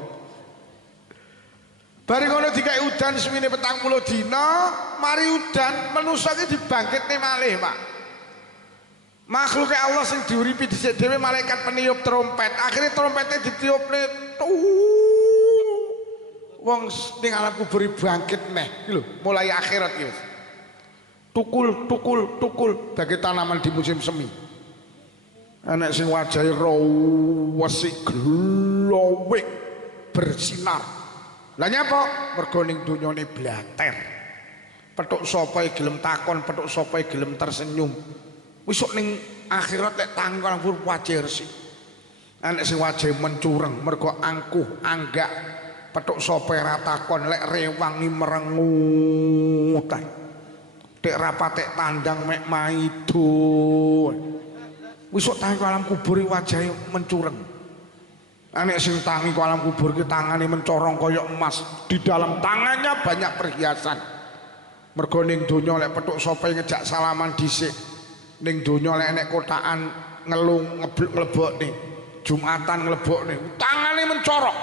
Bareng ngono dikai udan suwine 40 dina, mari udan manusa iki dibangkitne malih, Pak. Makhluk Allah sing diuripi dhisik dhewe malaikat peniup trompet. Akhirnya trompetnya ditiupne wong ning alam kubur bangkit neh iki lho, mulai akhirat iki. Tukul tukul tukul bagi tanaman di musim semi. Anak sing wajahe rawesi glowing bersinar. Lah nyapa? Mergo ning donyane blater. Petuk sapa gelem takon, petuk sapa gelem tersenyum. Wisuk ning akhirat lek tangi orang pun wajah resik. Anak sing wajah mencureng mergo angkuh anggak. Petuk sapa ora takon lek rewangi merengut. Dek rapatek tandang mek maido. Wisuk tangi alam kubur wajah mencureng. Anak sing tangi alam kubur ki tangane mencorong koyok emas. Di dalam tangannya banyak perhiasan. Mergo ning donya lek petuk sapa ngejak salaman dhisik. Ning donya lek enek kotakan ngelung nglebokne Jumatan nglebokne tangane mencorok.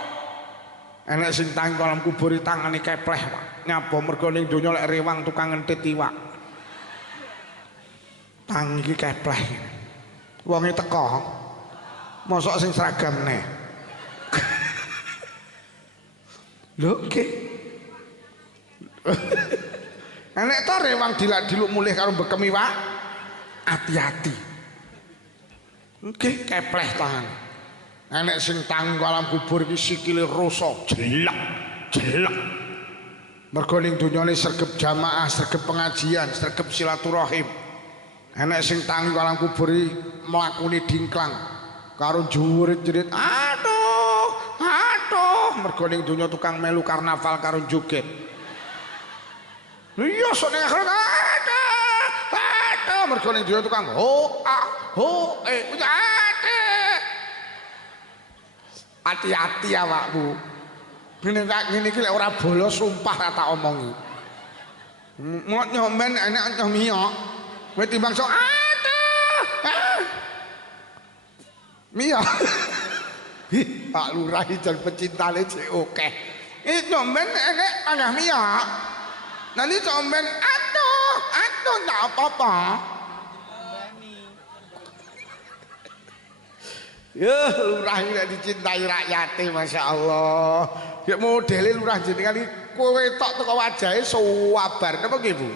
Enek sing tangi alam kubur tangane kepleh Pak. Nyapa mergo ning donya lek rewang tukang ngentit iwak. Tangi iki kepleh. Wonge teko. Mosok sing seragam neh. Lho nggih. Enek to rewang dilak-diluk mulih karo bekem iwak. Hati-hati. Nggih kepleh tangan. Enek sing tangi alam kubur iki sikile rusak, jelek. Mergo ning donyane sregep jamaah, sregep pengajian, sregep silaturahim. Enek sing tangi alam kubur iki mlakune dingklang karo jurit-jerit, aduh, mergo ning donya tukang melu karnaval karo joget. Iya sok ning akhirat mergo ning donya tukang hati-hati awakmu. Ngene iki lek ora bolos sumpah ra tak omongi. Mok nyomen enek nyoh miyok. Kowe timbang sok miyok. Pak Lurah jan pecintane cek akeh. Nyomen enek aneh miyok. Nanti nyomen aduh enggak apa-apa. Ya lurah ini dicintai rakyatnya Masya Allah. Ya modele lurah jenengan ini kowe tok teko wajahe sabar napa nggih Bu?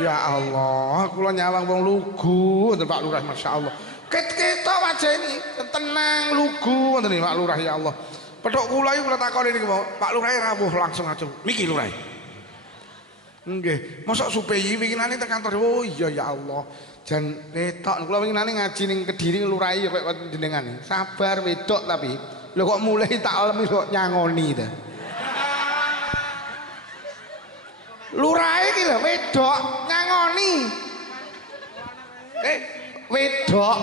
Ya Allah, kula nyawang wong lugu wonten Pak Lurah masyaallah. Ketok wajah ini tenang lugu wonten Pak Lurah ya Allah. Petuk kula iki kula takoni niki Pak Lurah rawuh langsung aja. Niki Lurah. Nggih, mosok supeyi winginane teng kantor. Oh iya ya Allah. Jan wedok kula winginane ngaji ning Kediri Lurah ya koyo jenengan. Sabar wedok tapi lho kok mulai tak alami kok nyangoni ta. Lurah iki lho wedok nyangoni. Wedok.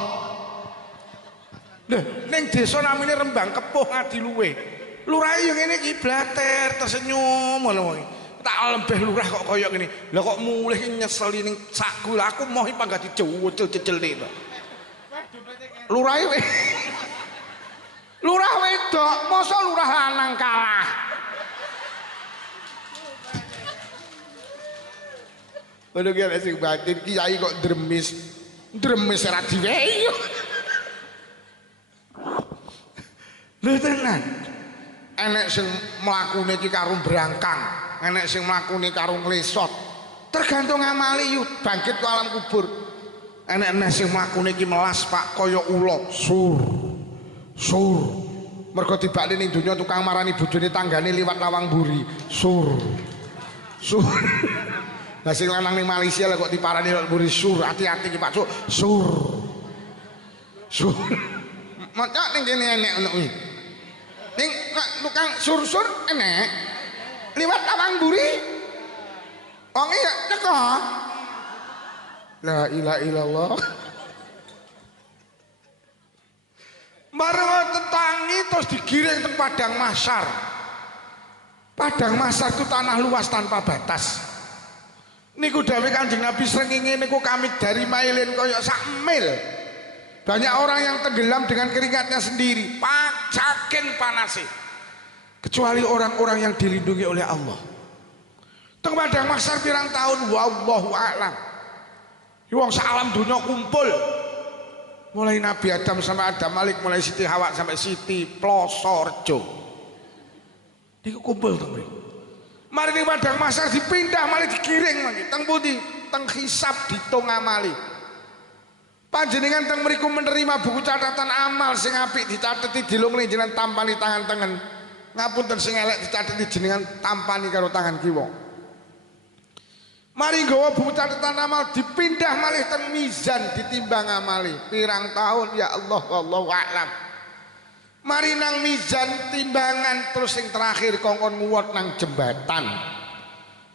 Lho ning desa namine Rembang Kepuh Ngadiluwe. Lurah yo ngene iki blater tersenyum ngono. Tak lembeh lurah kok kaya ngene. Lah kok mulih nyeseli ning sakku. Lah aku mau panggah dicecel-cecelne to. Lurah Lurah wedok, masa lurah lanang kalah. Ngono ki sing batin kiai kok dremis ora diwehi. Lho tenan. Enek sing mlakune iki karo brangkang, enek sing mlakune karo nglesot. Tergantung amali yu bangkit ke alam kubur. Enek sing mlakune iki melas Pak kaya ula, sur. Mergo dibakne ning donya tukang marani bojone tanggane liwat lawang mburi. Sur. Lah sing lanang ning Malaysia lah kok diparani liwat mburi sur, hati-hati iki Pak sur. Macak ning kene enek ngono kuwi. Ning tukang sur enek liwat lawang mburi. Wong iya teko. La ilaha illallah. Bareng tetangi terus digiring ke padang mahsyar. Padang mahsyar itu tanah luas tanpa batas. Niku dawuh Kanjeng Nabi srengenge niku kami dari mailin koyok sak mil. Banyak orang yang tenggelam dengan keringatnya sendiri, saking panasnya. Kecuali orang-orang yang dilindungi oleh Allah. Teng padang mahsyar pirang tahun wallahu a'lam. Wong sak alam dunya kumpul. Mulai Nabi Adam sampai Adam Malik, mulai Siti Hawa sampai Siti Plosorjo. Niku kumpul teng mriki. Mari ning padang mahsyar dipindah, mari digiring mangke teng pundi? Teng hisab ditung amali. Panjenengan teng mriku menerima buku catatan amal sing apik dicatet dilungne jenengan tampani tangan tengen. Ngapunten sing elek dicatet jenengan tampani karo tangan kiwa. Mari nggawa buku catatan amal dipindah malih teng mizan ditimbang amali. Pirang tahun ya Allah wallahu a'lam. Mari nang mizan timbangan terus yang terakhir kongkon nguwot nang jembatan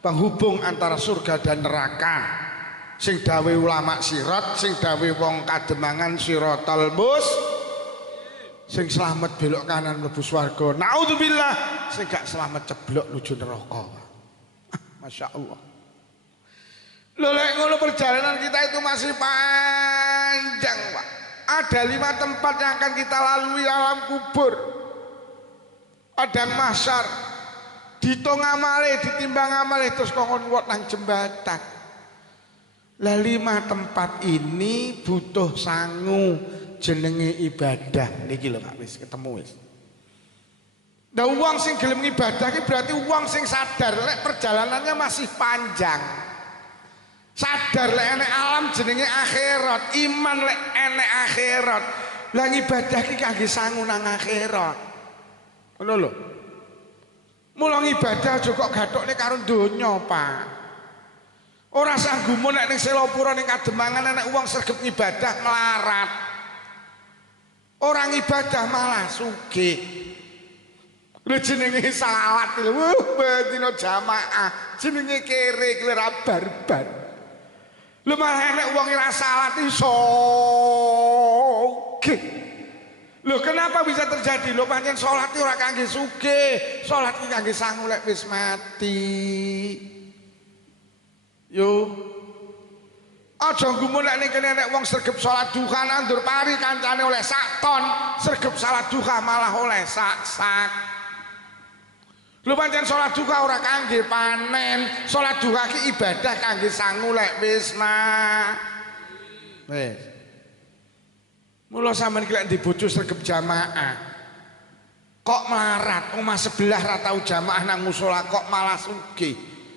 penghubung antara surga dan neraka. Sing dawe ulama sirat, sing dawe wong kademangan siratal mus, sing selamat belok kanan mlebu swarga. Naudzubillah, sing gak selamat ceblok nuju neraka. Masya Allah. Lho lek ngono perjalanan kita itu masih panjang, Pak. Ada 5 tempat yang akan kita lalui alam kubur. Padang mahsyar, ditung amale, ditimbang amale terus kongkon kuat nang jembatan. Lah 5 tempat ini butuh sangu, jenenge ibadah. Niki lho Pak wis ketemu wis. Nah uang sing gelem ibadah iki berarti uang sing sadar lek perjalanannya masih panjang. Sadar lek enek alam jenenge akhirat, iman lek enek akhirat. Lah ibadah iki kangge sangu nang akhirat. Ngono lho. Mula ibadah aja kok gathokne karo donya, Pak. Ora sanggumun nek ning Selopura ning Kademangan enek wong sregep ibadah melarat. Orang ibadah malah sugih. Lho jenenge salat lho, bedino jamaah, jenenge kere klera barbar. Lho malah enek wong ora salat iso. Oke. Lho kenapa bisa terjadi? Lho pancen salat iki ora kangge sugih, salat iki kangge sangu lek wis mati. Yo. Aja gumun nek ning kene nek wong sregep salat duha nandur pari kancane oleh sak ton, sregep salat duha malah oleh sak. Lho pancen salat duha ora kangge panen, salat duha ki ibadah kangge sangu lek wis wis. Mula sampean iki lek ndi bojo sregep jamaah. Kok melarat, omah sebelah ra tau jamaah nang musala kok malah sugih.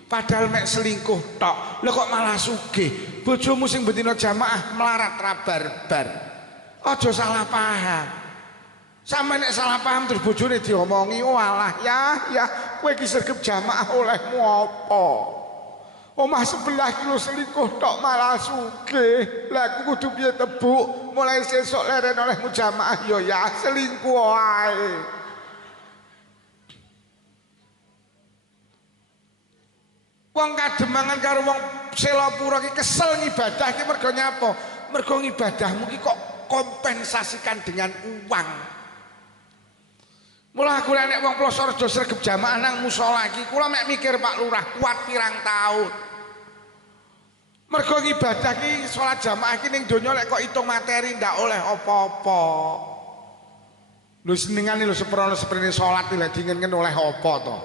Padahal mek selingkuh tok. Lho kok malah sugih. Bojomu sing bendina jamaah melarat ra barbar. Aja salah paham. Sampe nek salah paham terus bojone diomongi, "Walah ya, kowe iki sregep jamaah olehmu apa?" Omah sebelah kilo selingkuh tok malah sugih. Lah aku kudu piye tebuk? Mulai sesuk leren olehmu jamaah ya selingkuh wae. Wong kademangan karo wong Selapura ki kesel ngibadah ki mergo nyapa? Mergo ngibadahmu ki kok kompensasikan dengan uang. Mula aku nek wong Plosorejo sregep jamaah nang musala iki, kula mek mikir Pak Lurah kuat pirang taun. Mergo ngibadah ki salat jamaah ki ning donya lek kok itung materi ndak oleh apa-apa. Lho senengane lho seprono seprene salat lek dingenken oleh apa to?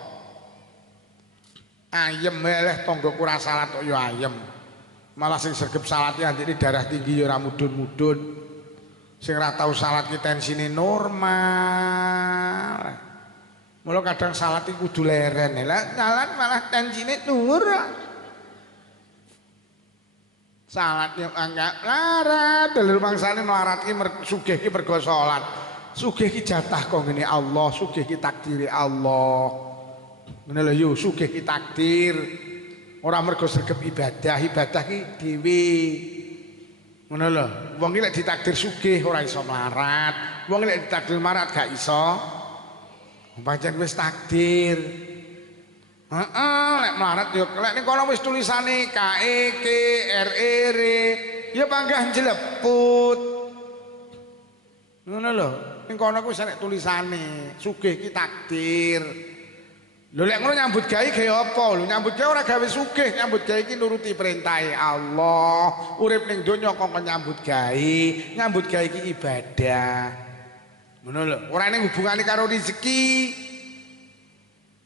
Ayem meleh tonggoku ora salat kok ya ayem. Malah sing sregep salat ki antine darah tinggi ya ora mudhun-mudhun. Sing ora tau salat ki tensine normal. Mula kadang salat iki kudu leren. Lah salat malah tensine dhuwur. Salat yo enggak larat, dalil mangsane melarat ki sugih ki mergo salat. Sugih ki jatah kok ngene Allah, sugih ki takdire Allah. Ngene lho yo sugih ki takdir. Ora mergo sregep ibadah ki dhewe. Ngono lho, wong iki lek ditakdir sugih ora iso melarat. Wong lek ditakdir melarat gak iso. Pancen wis takdir. Heeh, lek melarat yo lek ning kono wis tulisane KE, K, R, ya panggah jleput. Ngono lho, ning kono ku wis ana tulisane, sugih ki takdir. Lho lek ngono nyambut gawe apa? Lho nyambut gawe ora gawe sugih, nyambut gawe iki nuruti perintahe Allah. Urip ning donya kok nyambut gawe iki ibadah. Ngono lho, ora ning hubungane karo rezeki.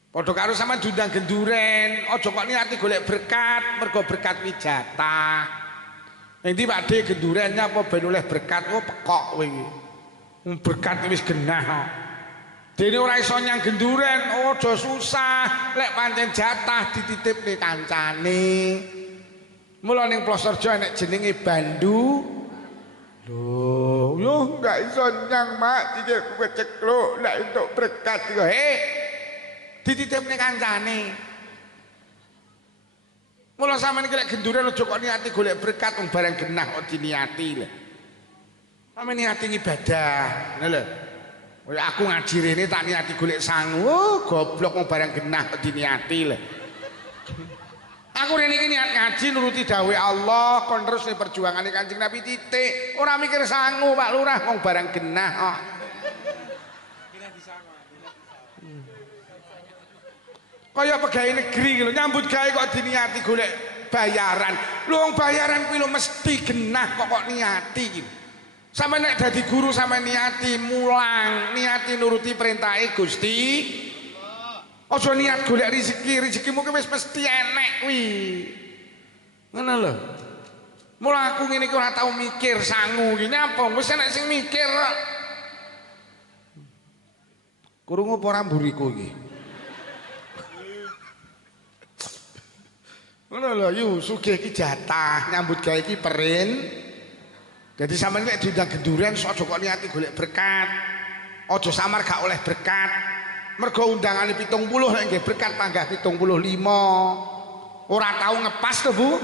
Padha karo sampean diundang genduren, aja kok niati golek berkat, mergo berkat wi jatah. Ning ndi Pak De gendurennya apa ben oleh berkat, oh pekok kowe iki. Berkat wis genah kok. Dene ora iso nyang genduren, aja susah, lek pancen jatah dititipne kancane. Mula ning Plosorejo enek jenenge Bandu. Lho, yo enggak iso nyang Mak, iki kowe cekluk nek entuk berkat iki. Dititipne kancane. Mula sampeyan iki lek genduren aja kok niati golek berkat wong barang genah kok diniati lho. Sampeyan niati ibadah, ngono lho. Kaya aku ngaji rene tak niati golek sangu. Oh, goblok wong barang genah kok diniati lho. Aku rene iki niat ngaji nuruti dawuh Allah, kon terus ning perjuangane Kanjeng Nabi titik. Ora mikir sangu Pak Lurah wong barang genah kok. Kaya pegawai negeri lho, nyambut gawe kok diniati golek bayaran. Lho wong bayaran kuwi lho mesti genah kok niati iki. Sampe nek dadi guru sampe niati mulang, niati nuruti perintahe Gusti. Aja niat golek rezekimu ki wis mesti enek kuwi. Ngono lho. Mula aku ngene iki ora tau mikir sangu iki nyapa, wis enek sing mikir. Krungu apa ora mburiku iki? Ngono lho, yu sugih iki jatah, nyambut gawe iki perin. Jadi sampeyan nek diundang genduren aja kok niati golek berkat. Aja samar gak oleh berkat. Mergo undangane 70 nek nggih berkat panggah 75. Ora tau ngepas to, Bu.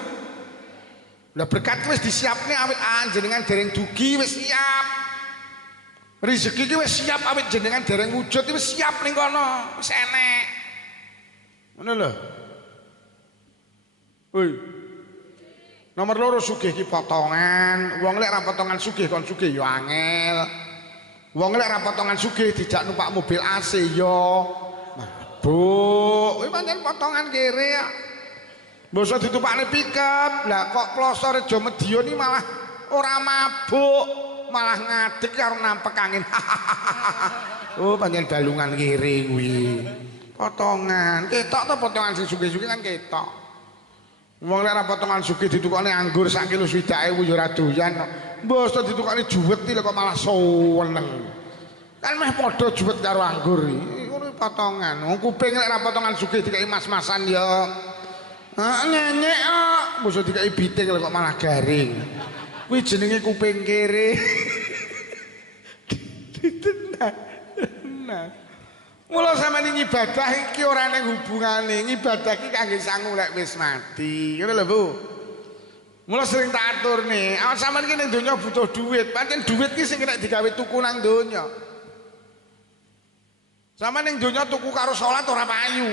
Lah berkat wis disiapne awit jenengan dereng dugi wis siap. Rezeki ki wis siap awit jenengan dereng wujud wis siap ning kono, wis enek. Ngono lho. Woi. Nomor loro sugih ki potongan. Wong lek ra potongan sugih kon sugih ya angel. Wong lek ra potongan sugih dijak numpak mobil AC ya mabuk. Kuwi pancen potongan kere ya. Mbok ditupakne pickup. Lah kok Plosorejo Media ni malah ora mabuk, malah ngadeg karo nampek angin. Oh pancen balungan kere kuwi. Potongan. Ketok to potongan sing sugih-sugih kan ketok. Wong lek ra potongan sugih ditukokne anggur sak kilo 20.000 ya ora doyan. Mbok ditukokne juwet iki kok malah seneng. Kan meh padha juwet karo anggur iki. Ngono potongan. Wong kuping lek ra potongan sugih dikai mas-masan ya Nyenyek kok. Mosok dikai biting kok malah garing. Kuwi jenenge kuping kere. Nah. Mula sampeyan ibadah iki ora ning hubungane, ibadah iki kangge sangu lek wis mati. Ngono lho, Bu. Mula sering tak atur nih, awak sampeyan iki ning donya butuh duit, pancen duit iki sing kena digawe tuku nang donya. Sampeyan ning donya tuku karo salat ora payu.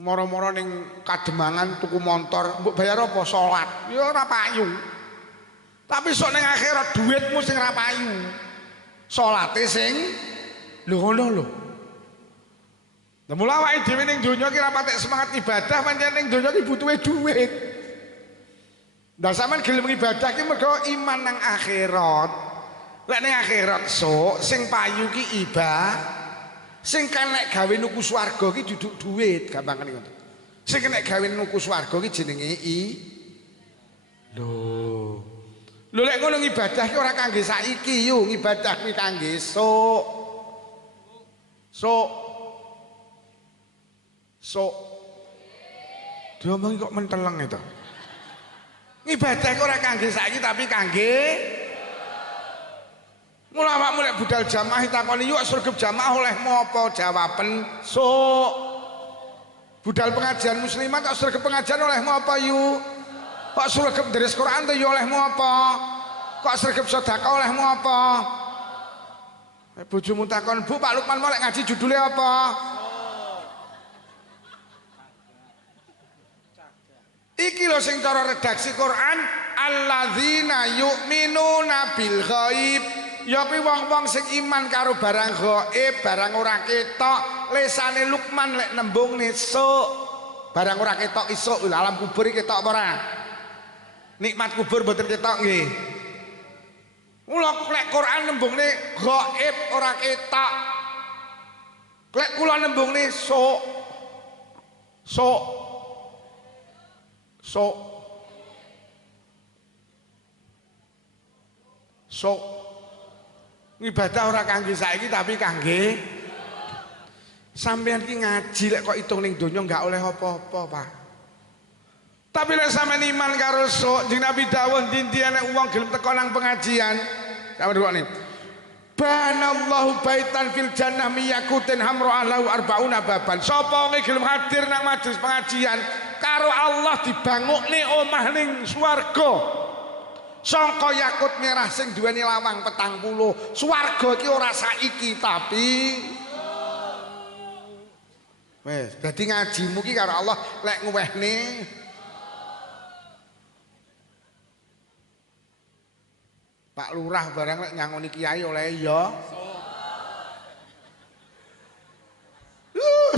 Moro-moro ning Kademangan tuku motor, mbok bayar apa salat? Ya ora payu. Tapi sok ning akhirat duitmu sing ora payu. Salate sing lho ngono lho. Lah mula awake dhewe ning donya ki ora patek semangat ibadah, pancen ning donya ki butuhe duit. Lah sampean gelem ibadah ki mergo iman nang akhirat. Lek ning akhirat sok sing payu ki sing kena gawe nuku swarga ki duduk duit, gampangane ngono. Sing kena gawe nuku swarga ki jenenge lho. Lho lek ngono ibadah ki ora kangge saiki yo, ibadah kuwi kangge sok. Diomongi kok menteleng itu. Ibadah ki ora kangge saiki tapi kangge mula awakmu lek budal jamaah takoni yuk sregep jamaah olehmu apa? Jawaben sok. Budal pengajian muslimat kok sregep pengajian olehmu apa yuk? Kok sregep deres Quran yo olehmu apa? Kok sregep sedekah olehmu apa? Bojomu takon, "Bu, Pak Lukman mau lek ngaji judulnya apa?" Iki lho sing cara redaksi Quran, alladzina yu'minuna bil ghaib. Ya kuwi wong-wong sing iman karo barang gaib, barang ora ketok. Lesane Lukman lek nembungne sok. Barang ora ketok isuk, alam kubur iki ketok apa ora? Nikmat kubur mboten ketok nggih. Mula lek Quran nembungne gaib ora ketok. Lek kula nembungne sok. Ibadah ora kangge saiki tapi kangge sampeyan ki ngaji lek kok itung ning donya enggak oleh apa-apa, Pak. Tapi lek sampeyan iman karo sok, Jeng Nabi dawuh dinti nek wong gelem teko nang pengajian, sampeyan rungokne. Banallahu baitan fil jannah miyakutin hamro ahlahu arbauna baban. Sapa wong gelem hadir nang majelis pengajian karo Allah dibangukne omah ning swarga. Sangka yakut merah sing duweni lawang 40. Swarga iki ora saiki tapi wes dadi ngajimu ki karo Allah lek nguwehne Pak Lurah barang lek nyangoni kiai oleh ya.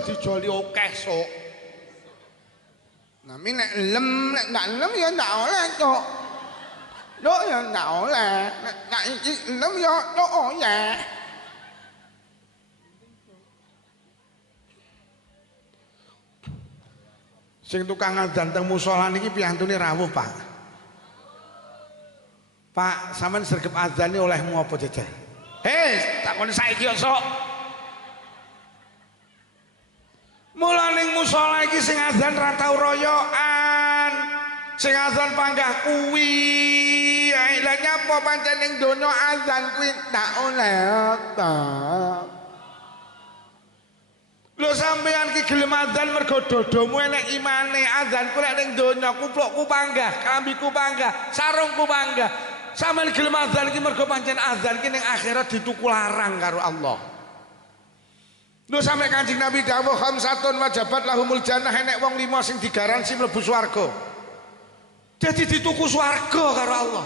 Dijoli akeh sok. Nah, nek lem nek ndak lem ya ndak oleh kok. Yo ya ndak oleh. Nek iki lem ya yo oleh. Sing tukang adzan teng musala niki piyantune rawuh, Pak. Pak, sampean sregep adzane olehmu apa jajal? Takoni saiki yo sok. Mula ning musala iki sing adzan ra tau royokan. Sing adzan panggah kuwi. Lah nyapa pancen ning donya adzan kuwi tak oleh ta. Lho sampean ki gelem adzan mergo dodomu enek imane. Adzan ku lek ning donya kuplukku panggah, kambiku panggah, sarungku panggah. Sampeyan gelem adzan iki mergo pancen adzan ki ning akhirat dituku larang karo Allah. Lho sampe Kanjeng Nabi dawuh khamsatun wajabat lahumul jannah, enek wong 5 sing digaransi mlebu swarga. Dadi dituku swarga karo Allah.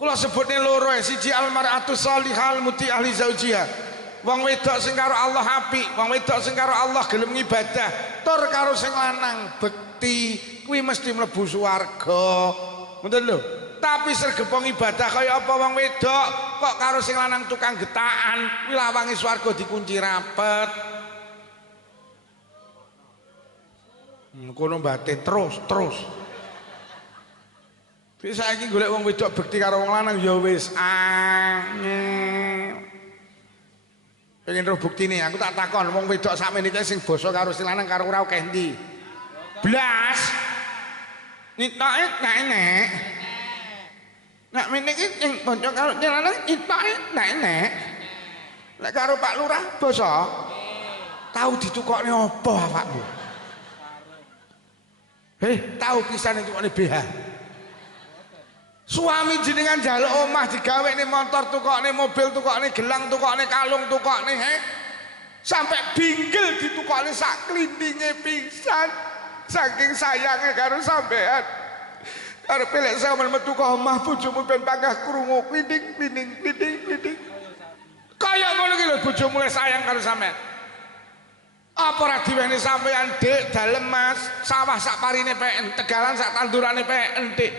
Kula sebutne loro, siji almar'atu shalihal muti ahli zaujiha. Wong wedok sing karo Allah apik, wong wedok sing karo Allah gelem ngibadah, tur karo sing lanang bekti, kuwi mesti mlebu swarga. Ngoten lho. Tapi sregepong ibadah kaya apa wong wedok kok karo sing lanang tukang getakan, kuwi lawange swarga dikunci rapet. Kono batin terus. Wis saiki golek wong wedok bekti karo wong lanang ya wis angel. Pengen roh buktine, aku tak takon wong wedok sakmene iki sing basa karo sing lanang karo ora akeh ndi? blas nitoke gak enek nek mene iki sing bojo karo lanang nitoke gak enek lek karo Pak Lurah basa tahu ditukokne apa awakmu tahu pisan ditukokne BH suami jenengan njaluk omah digawekne motor tukokne mobil tukokne gelang tukokne kalung tukokne sampai binggil ditukokne sak klindinge pisan saking sayange karo sampean arep lek sampean metu ka omah bojomu ben panggah krungu klinding kaya ngono iki lho bojomu sayang karo sampean apa ora diweni sampean Dik dalem Mas sawah sak parine peken tegalan sak tandurane peken Dik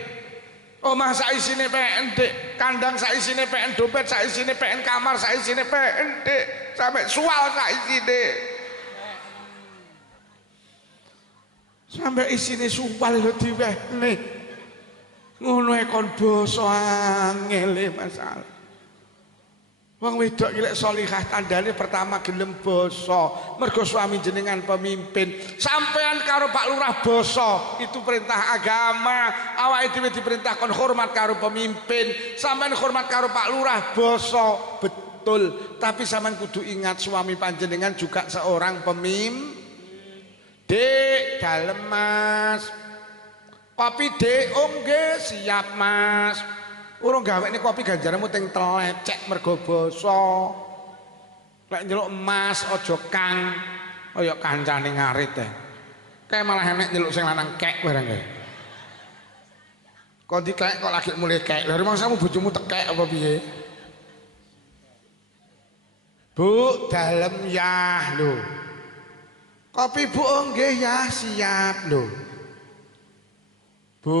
omah sak isine peken Dik kandang sak isine peken dompet sak isine peken kamar sak isine peken Dik sampe sual sak isine sampe isine suwal lho diwehne ngono e kon basa angele masalah wong wedok iki lek salihah tandane pertama gelem basa mergo suami jenengan pemimpin sampean karo Pak Lurah basa itu perintah agama awake dhewe diperintah kon hormat karo pemimpin sampean hormat karo Pak Lurah basa betul tapi sampean kudu ingat suami panjenengan juga seorang pemimpin Dik dalem Mas kopi Dik nggih siap Mas urung gawekne kopi ganjaranmu teng telecek mergo basa lek nyeluk emas aja Kang kaya kancane ngarit kae malah enek nyeluk sing lanang kek barang kae kok dikek kok lagi mulih kek lha rumangsamu bojomu tekek apa piye Bu dalem ya lho kopi Bu nggih ya siap lho Bu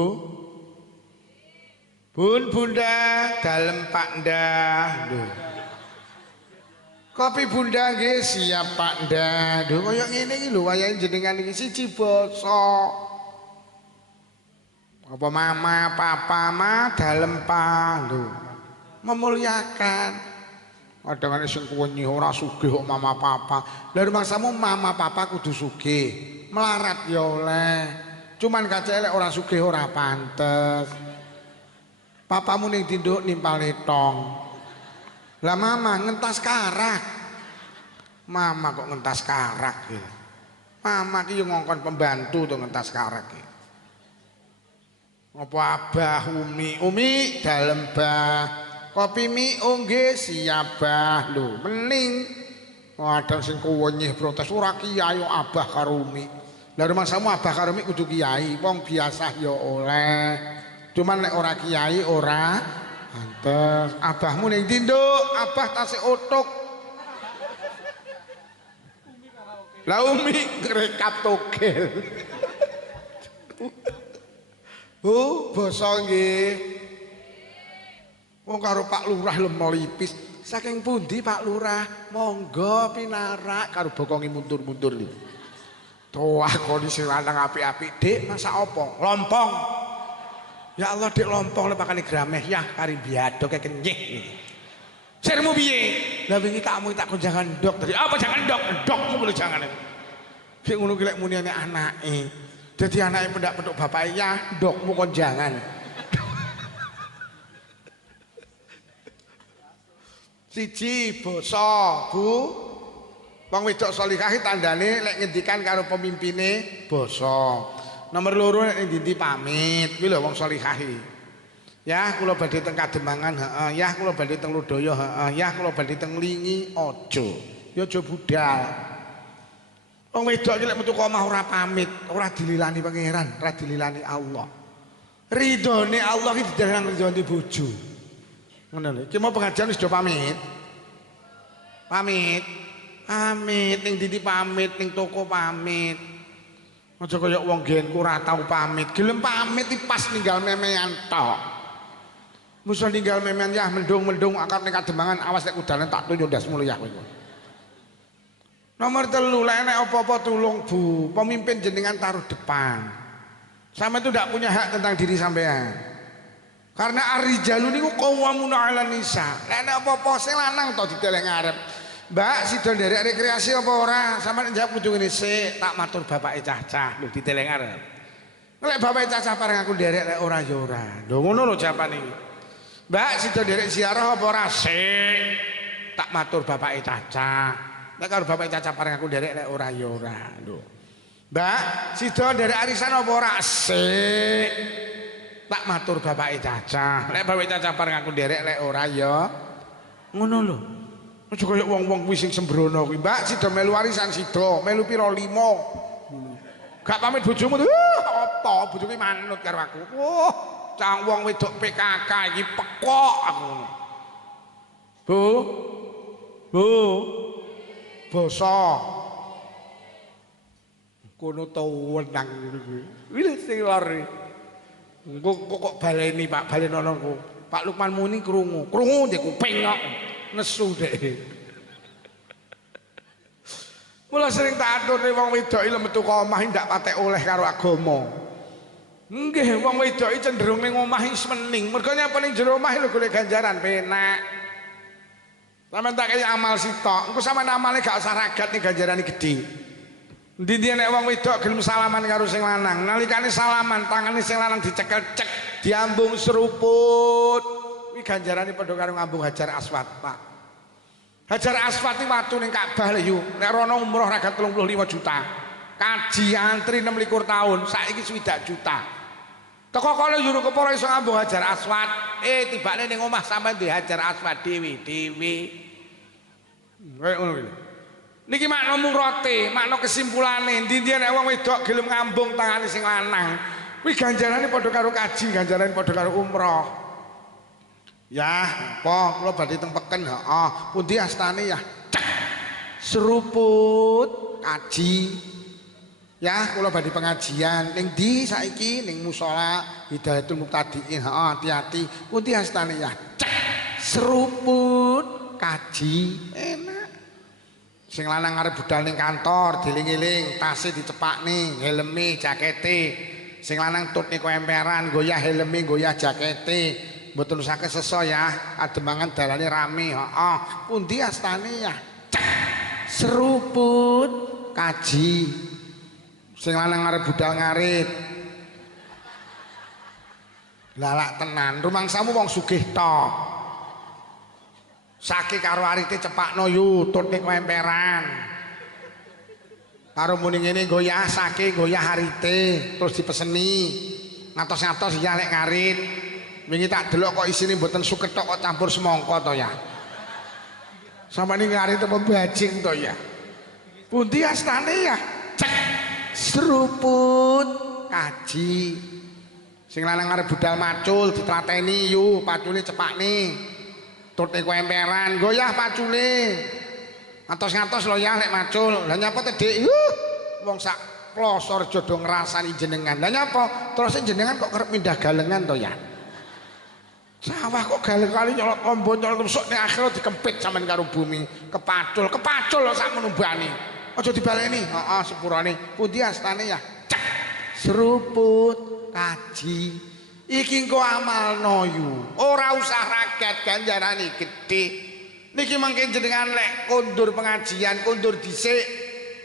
Bun Bunda dalem Pak Ndah lho. Kopi Bunda nggih siap Pak Ndah. Lho kaya ngene iki lho wayahe jenengan iki siji basa. Apa mama papa mah dalem pa lho. Memuliakan. Kadang sing kuwenyi ora sugih kok mama papa. Lah rumangsamu mama papa kudu sugih. Melarat ya oleh. Cuman kaca elek ora sugih ora pantes. Papamu ning tinduk nimpalne tong. Lah mama ngentas karak. Mama kok ngentas karak ya. Mama ki yo ngongkon pembantu to ngentas karak iki. Apa abah umi dalem bah. Kopi mi nggih siap bah lho. Mening kadang sing kuwenyih protes ora kiai abah karo umi. Lah rumangsamu abah karo umi kudu kiai, wong biasa ya oleh. Cuman nek ora kiai ora pantes abahmu ning tinduk abah tasih utuk lah umi rekap togel Bu basa nggih wong karo Pak Lurah lemah lipis saking pundi Pak Lurah monggo pinarak karo bokonge mundur-mundur iki toah kondisi lanang apik-apik Dik masak apa lompong ya Allah Dik lompong lepakane grameh ya kari biado kayak kenyih sirmu piye lah wingi takmu tak kon jangan ndok tadi apa jangan ndokmu boleh jangan sing ngono ki lek muni anake dadi anake pendak-penduk bapake ya ndokmu kon jangan siji basa Bu wong wedok salihah tandane lek ngendikan karo pemimpine basa nomor loro nek ndi pamit kuwi lho wong salihah ya kula badhe teng Kademangan heeh ya kula badhe teng Lodaya heeh ya kula badhe teng Lingi aja ya aja budal wong wedok iki lek metu ka omah ora pamit ora dililani pangeran ora dililani Allah ridhone Allah iki didarani ridhone bojo ngono lho iki mau pengajian wis do pamit pamit ning ndi pamit ning toko pamit aja kaya wong genku ora tau pamit. Gelem pamit iki pas ninggal memean tok. Musa ninggal memean ya mendung-mendung akar ning Kademangan awas nek udalan tak tunjuk ndasmu ya kowe. Nomor 3 lek enek apa-apa tulung Bu, pemimpin jenengan taruh depan. Sampeyan itu tidak punya hak tentang diri sampean. Karena ar-rijalu niku qawwamuna 'alan nisa. Lek enek apa-apa sing lanang to ditelek ngarep. Mbak sida nderek rekreasi apa ora? Sampeyan njawab kudu ngene sik, tak matur bapake cacah lho diteleng arep. Nek bapake cacah pareng aku nderek lek ora ya ora. Lho ngono lho jawaban iki. Mbak sida nderek ziarah apa ora? Sik, tak matur bapake cacah. Nek karo bapake cacah pareng aku nderek lek ora ya ora. Lho. Mbak sida nderek arisan apa ora? Sik, tak matur bapake cacah. Nek bapake cacah pareng aku nderek lek ora ya ngono lho. Aja kaya wong-wong kuwi sing sembrono kuwi. Mbak sida melu warisan sida, melu pira 5. Gak pamit bojomu tuh. Apa bojoku manut karo aku. Wah, cang wong wedok PKK iki pekok aku ngono. Bu. Bu. Basa. Kono to wenang ngono kuwi. Wis sing lor. Engko kok baleni Pak, balenono ku. Pak Lukman muni krungu. Krungu ndek kuping kok. Nesu deh. Mula sering tak aturne wong wedok iki metu ka omah ndak patek oleh karo agama. Nggih, wong wedok iki cenderung ning omah wis mening. Mergo nyapa ning jero omah lho golek ganjaran penak. Sampeyan tak kaya amal sitok. Engko sampeyan amale gak usah ragat ning ganjarane gedhe. Endi-endi nek wong wedok gelem salaman karo sing lanang, nalikane salaman tangane sing lanang dicekel cek, diambung seruput. Kuwi ganjarane padha karo ngambung Hajar Aswad, Pak. Hajar Aswad iki watu ning Ka'bah lho yu. Nek rono umroh ragat 35 juta. Kaji antri 26 tahun, saiki 20 juta. Teko kono yuru keporo iso ngambung Hajar Aswad. Tibane ning omah sampean duwe Hajar Aswad dhewe-dhewe. Kayak ngono iki. Niki makna murote, makna kesimpulane, ndi-ndi nek wong wedok gelem ngambung tangane sing lanang, kuwi ganjarane padha karo kaji, ganjarane padha karo umroh. Ya, apa kula badhe teng peken, heeh. Pundi astane ya? Cek. Seruput kaji. Ya, kula badhe pengajian ning ndi saiki ning musala Hidayatul Muqtadiin, heeh, hati-hati. Pundi astane ya? Cek. Seruput kaji. Enak. Sing lanang arep budal ning kantor, dieling-eling, tase dicepakne, helme, jakete. Sing lanang tutne koyo emperan, goyah helme, goyah jakete. Mboten usah keseso ya, ademangan dalane rame, heeh. Pundi astane ya? Cek. Seruput kaji. Sing lanang arep budal ngarit. Lalak tenan, rumangsamu wong sugih tok. Sake karo arite cepakno yu, tutne kowe emperan. Karo muni ngene goyah sake, goyah arite, terus dipeseni. Ngatos-ngatos ya lek ngarit. Wingi tak delok kok isine mboten suket kok campur semangka to ya. Samane ngarit apa bajing to ya. Pundi astane ya? Cek. Seruput kaji. Sing lanang arep budal macul ditrateni yu, pacule cepakne. Tutne kowe emperan, goyah pacule. Ngatos-ngatos lho ya lek macul. Lah nyapa to, Dik? Wong sak plosor jodo ngrasani jenengan. Lah nyapa? Terus jenengan kok kerep pindah galengan to ya? Sawah kok galeng kali nyolot kombo nyolot tusuk ning akhirat dikempit sampean karo bumi. Kepacul lho sak menumbane. Aja dibaleni. Heeh, sepurane. Pundi astane ya? Cek. Seruput kaji. Iki engko amalno yu. Ora usah ragat ganjarane gedhe. Niki mangke jenengan lek kondur pengajian, kondur dhisik,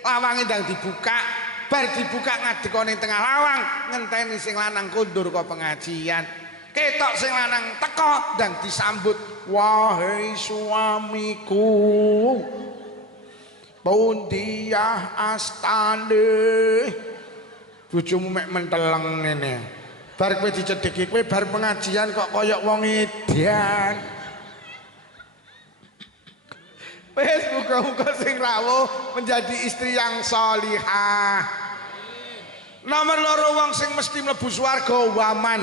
lawange ndang dibuka, bar dibuka ngadeka ning tengah lawang, ngenteni sing lanang kondur kok pengajian. Ketok sing lanang teko ndang disambut, "Wahai suamiku, pundi astane?" Bojomu mek menteleng ngene. Bar kowe dicedheki kowe bar pengajian kok koyok wong edan. Wes muga-muga sing rawuh menjadi istri yang sholihah. Nomor loro wong sing mesti mlebu swarga waman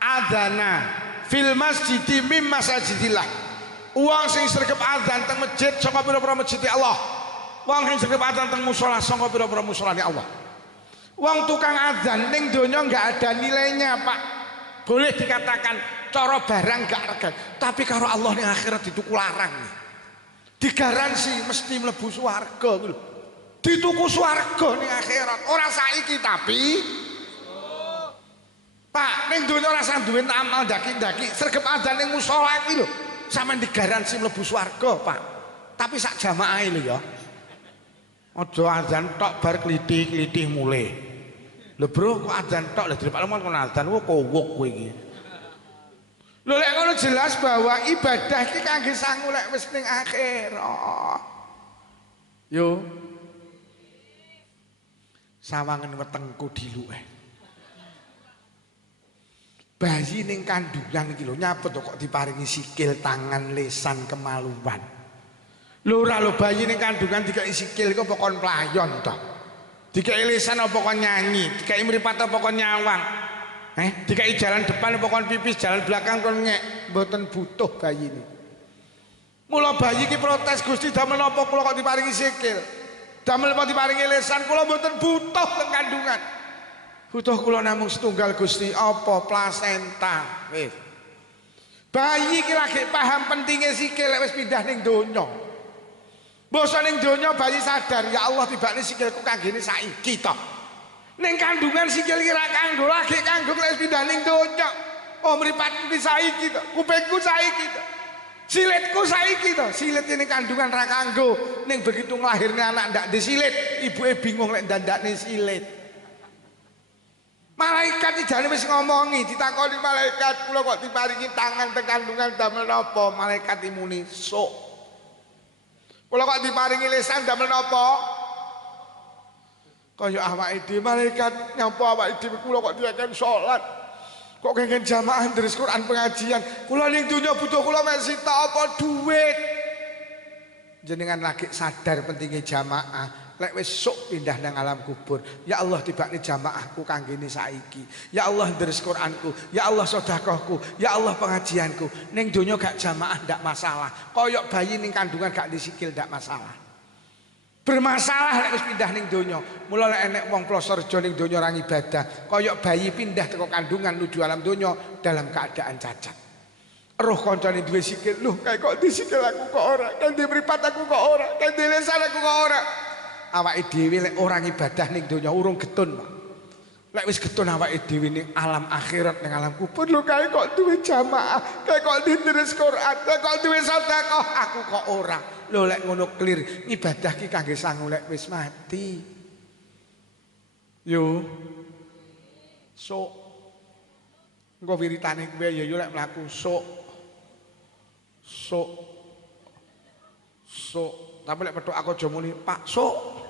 adzana fil masjidi mim masajidillah. Wong sing sregep adzan teng masjid saka pira-pira masjid Allah. Wong sing sregep adzan teng musala saka pira-pira musolane Allah. Wong tukang adzan ning donya enggak ada nilainya, Pak. Boleh dikatakan cara barang enggak rega, tapi karo Allah ning akhirat dituku larang. Digaransi mesti mlebu swarga lho. Dituku swarga ning akhirat. Ora saiki tapi Pak, ning donya ora usah duwe amal daki-daki, sregep adzan ning musala iki lho. Sampeyan digaransi mlebu swarga, Pak. tapi sak jamaah lho ya. Aja adzan tok bar klithik-klithik mulai. Lho bro kok adzan tok lho daripada mon kon adzan kok kowok kowe iki. Lho lek ngono jelas bahwa ibadah iki kangge sangu lek wis ning akhirat. Yo. Sawangen wetengku diluke. Bayi ning kandungan iki lho nyapet kok diparingi sikil, tangan, lisan, kemaluan. Lho ora lho bayi ning kandungan dikai sikil kok pokon playon toh. Dikai lisan apa kon nyanyi, dikai mripat apa kon nyawang. Dikai jalan depan apa kon pipis, jalan belakang kon ngek, mboten butuh bayi ini. Mula bayi ki protes Gusti damel napa kula kok diparingi sikil? Damel apa diparingi lisan kula mboten butuh teng kandungan. Butuh kula namung setunggal Gusti apa plasenta. Wis. Bayi ki lagi paham pentingnya sikil lek wis pindah ning donya. Basa ning donya bayi sadar ya Allah tibane sikilku kanggene saiki to. Ning kandungan sikil ki ra kanggo lagi kanggo lek pindah ning donya. Oh mripatku ki saiki to, kupingku saiki to. Silitku saiki to, silit ning kandungan ra kanggo. Ning begitu nglahirne anak ndak disilit, ibuke bingung lek ndandakne silit. Malaikat jane wis ngomongi, ditakoni malaikat kula kok diparingi tangan teng kandungan damel napa? Malaikat muni sok. Kula kok diparingi lisan damel napa? Kaya awake dhewe malaikat nyapa awake dhewe kula kok diaken salat. Kok kengken jamaah ndres Quran pengajian. Kula ning dunya butuh kula mek sita apa duit. Jenengan lagi sadar pentingnya jamaah. Lek wis sok pindah nang alam kubur, ya Allah tibakne jamaahku kanggene saiki. Ya Allah ndres Quranku, ya Allah sedekahku, ya Allah pengajianku. Ning donya gak jamaah ndak masalah. Koyok bayi ning kandungan gak disikil ndak masalah. Bermasalah lek wis pindah ning donya. Mula lek enek wong plosorjo ning donya ora ibadah, koyok bayi pindah teko kandungan nuju alam donya dalam keadaan cacat. Roh kancane duwe sikil, lho kae kok disikil aku kok ora, kan di mripat aku kok ora, kan di lisan aku kok ora. Awake dhewe lek ora ibadah ning donya urung getun. Lek wis getun awake dhewe ning alam akhirat ning alam kubur lho kae kok duwe jamaah, kae kok diteres Quran, kae kok duwe sedekah, aku kok ora. Lho lek ngono clear, ibadah ki kangge sangu lek wis mati. Yo. Sok. Engko wiritane kowe ya yo lek mlaku sok. Sok. Sok. Tapi lek petuk aku aja muni Pak sok.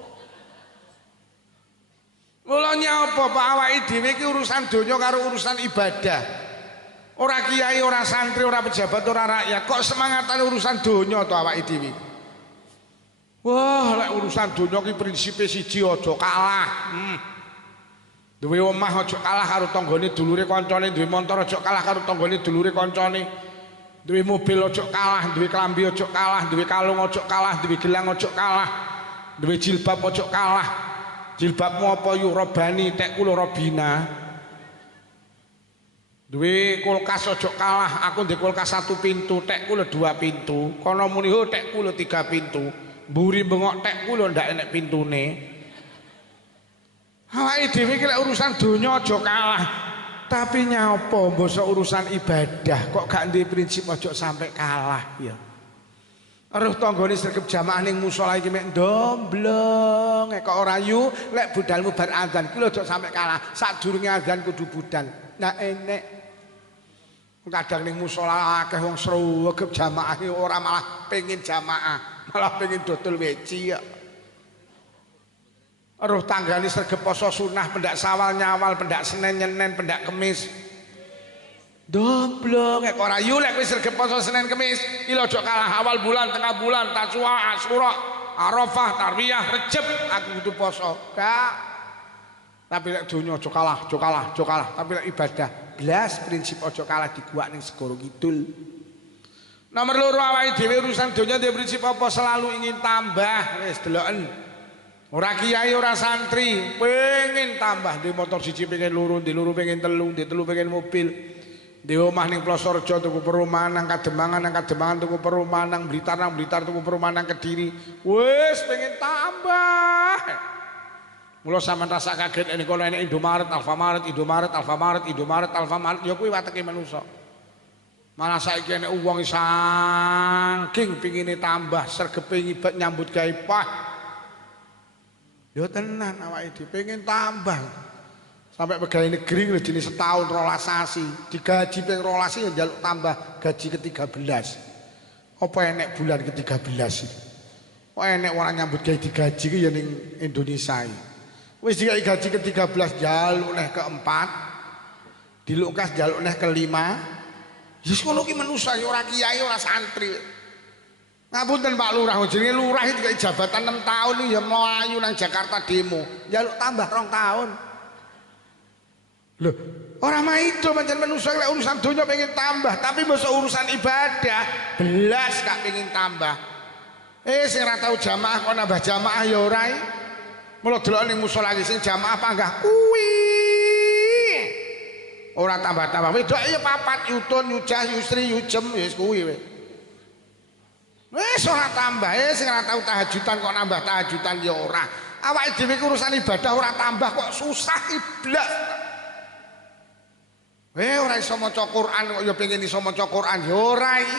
Mula nyapa Pak awake dhewe iki urusan donya karo urusan ibadah. Ora kiai, ora santri, ora pejabat, ora rakyat. Kok semangatan urusan donya to awake dhewe. Wah, lek urusan donya ki prinsipe siji aja kalah. Duwe omah aja kalah karo tanggane dulure kancane, duwe montor aja kalah karo tanggane dulure kancane. Duwe mobil aja kalah, duwe klambi aja kalah, duwe kalung aja kalah, duwe gelang aja kalah. Duwe jilbab aja kalah. Jilbabmu apa yu robani tek kula robina. Duwe kulkas aja kalah, aku ndek kulkas 1 pintu, tek kula 2 pintu. Kono muni ho tek kula 3 pintu. Mburi bengok tek kula ndak enek pintune. Awake dhewe iki lek urusan donya aja kalah. Tapi nyapa mbasa urusan ibadah kok gak ndek prinsip aja sampai kalah ya. Aruh tanggane sregep jamaah ning musala iki mek ndomblong kok ora yu lek budalmu bar adzan ki lho aja sampai kalah. Sadurunge adzan kudu budal. Nah enek kadang ning musala akeh wong sregep jamaah ora malah pengin jamaah, malah pengin dodol weci ya. Aruh tanggane sregep poso sunah pendak sawal nyawal, pendak Senin Nyenen, pendak Kemis. Domblong kok ora yu lek wis sregep poso Senin Kemis iki aja kalah awal bulan, tengah bulan, Tasyu'a, Asyura, Arafah, Tarwiyah, Rejab aku kudu poso. Gak. Tapi lek donya aja kalah, aja kalah, aja kalah. Tapi lek ibadah blas prinsip aja kalah diguak ning segoro kidul. Nomor 2 awake dhewe urusan donya dhe prinsip apa selalu ingin tambah. Wis deloken. Ora kiai ora santri pengen tambah di motor siji pengen loro, di loro pengen telu, di telu pengen mobil. Di omah ning Plosorjo tuku perumahan, nang Kademangan tuku perumahan, nang Blitar tuku perumahan, nang Kediri. Wis pengen tambah. Mula sampean rasa kaget nek kono enek Indomaret, Alfamaret ya kuwi wateke manusa. Malah saiki nek wong saking pingine tambah sregepe ngibet nyambut gawe pah. Yo tenan awake dhewe pengen tambah. Sampai pegawai negeri lho jenis setahun 12 sasi, digaji ping 12 ya njaluk tambah gaji ke-13. Apa enek bulan ke-13 iki? Kok enek orang nyambut gawe digaji ki ya ning Indonesia iki. Wis dikai gaji ke-13 njaluk neh ke-4. Dilukas njaluk neh ke-5. Wis ngono ki manusa ya ora kiai ora santri. Ngapunten Pak Lurah, jenenge lurah iki dikai jabatan 6 tahun ya mlayu nang Jakarta demo. Njaluk tambah 2 tahun. Loh, orang mah itu pancen manusia lek urusan donya pengen tambah, tapi masa urusan ibadah belas gak pengen tambah. Sing ora tau jamaah kok nambah jamaah ya ora. Mula delok ning musala iki sing jamaah panggah kuwi. Ora tambah-tambah. Wedok ya papat yutun, yujah, yusri, yujem wis kuwi wis. Wis ora tambah, sing ora tau tahajudan kok nambah tahajudan ya ora. Awake dhewe urusan ibadah ora tambah kok susah iblas. Ora iso maca Quran kok ya pengen iso maca Quran ya ora iki.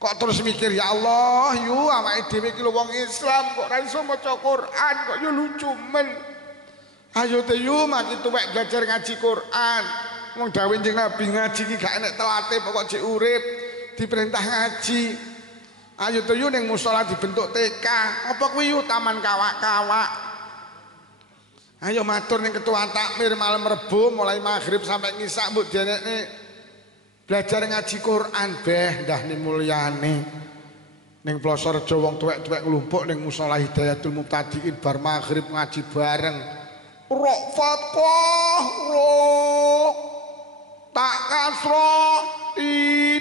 Kok terus mikir ya Allah, yu awake dhewe iki lho wong Islam kok ora iso maca Quran kok ya lucu men. Ayo te yu maki tuwek belajar ngaji Quran. Wong dawuh Kanjeng Nabi ngaji iki gak enek telate pokok jek urip, diperintah ngaji. Ayo te yu ning musala dibentuk TK. Apa kuwi yu taman kawak-kawak. Ayo matur ning ketua takmir malam Rebo mulai maghrib sampai ngisak mbok denekne belajar ngaji Quran beh ndahne mulyane ning Plosorejo wong tuwek-tuwek nglumpuk ning musala Hidayatul Mubtadiin bar maghrib ngaji bareng rok fatqah rok tak kasro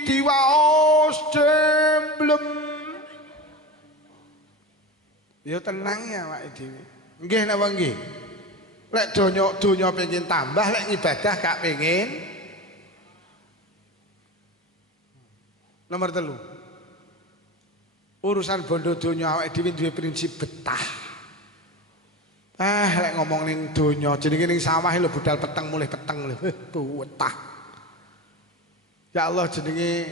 diwaos jemblem ya tenang ya awake dhewe nggih napa nggih. Lek donya pengen tambah, lek ibadah gak pengen. Nomor 3. Urusan bondo donya awake dhewe duwe prinsip betah. Lek ngomong ning donya, jenenge ning sawah lho budal peteng mulih peteng lho, betah. Ya Allah jenenge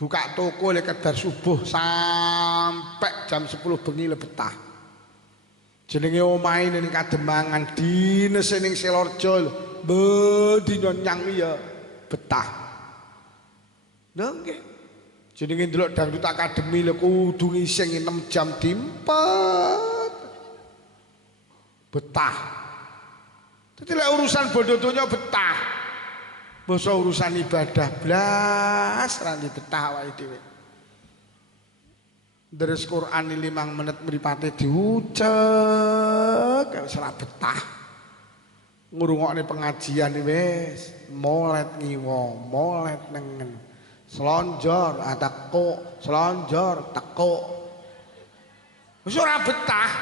buka toko lek kedar subuh sampai jam 10 bengi lho betah. Jenenge omahe ning Kademangan dines ning Selorjo dina nyang ya betah. Lho nggih. Jenenge ndelok dangdut akademi lho kudu ngising 6 jam dimpet. Betah. Dadi lek urusan bondo donya betah. Basa urusan ibadah blas ra betah awake dhewe. Deres Quran 5 menit mripate diucek wis ora betah. Ngrungokne pengajian wis molet ngiwa, molet nengen. Slonjor teko, slonjor teko. Wis ora betah.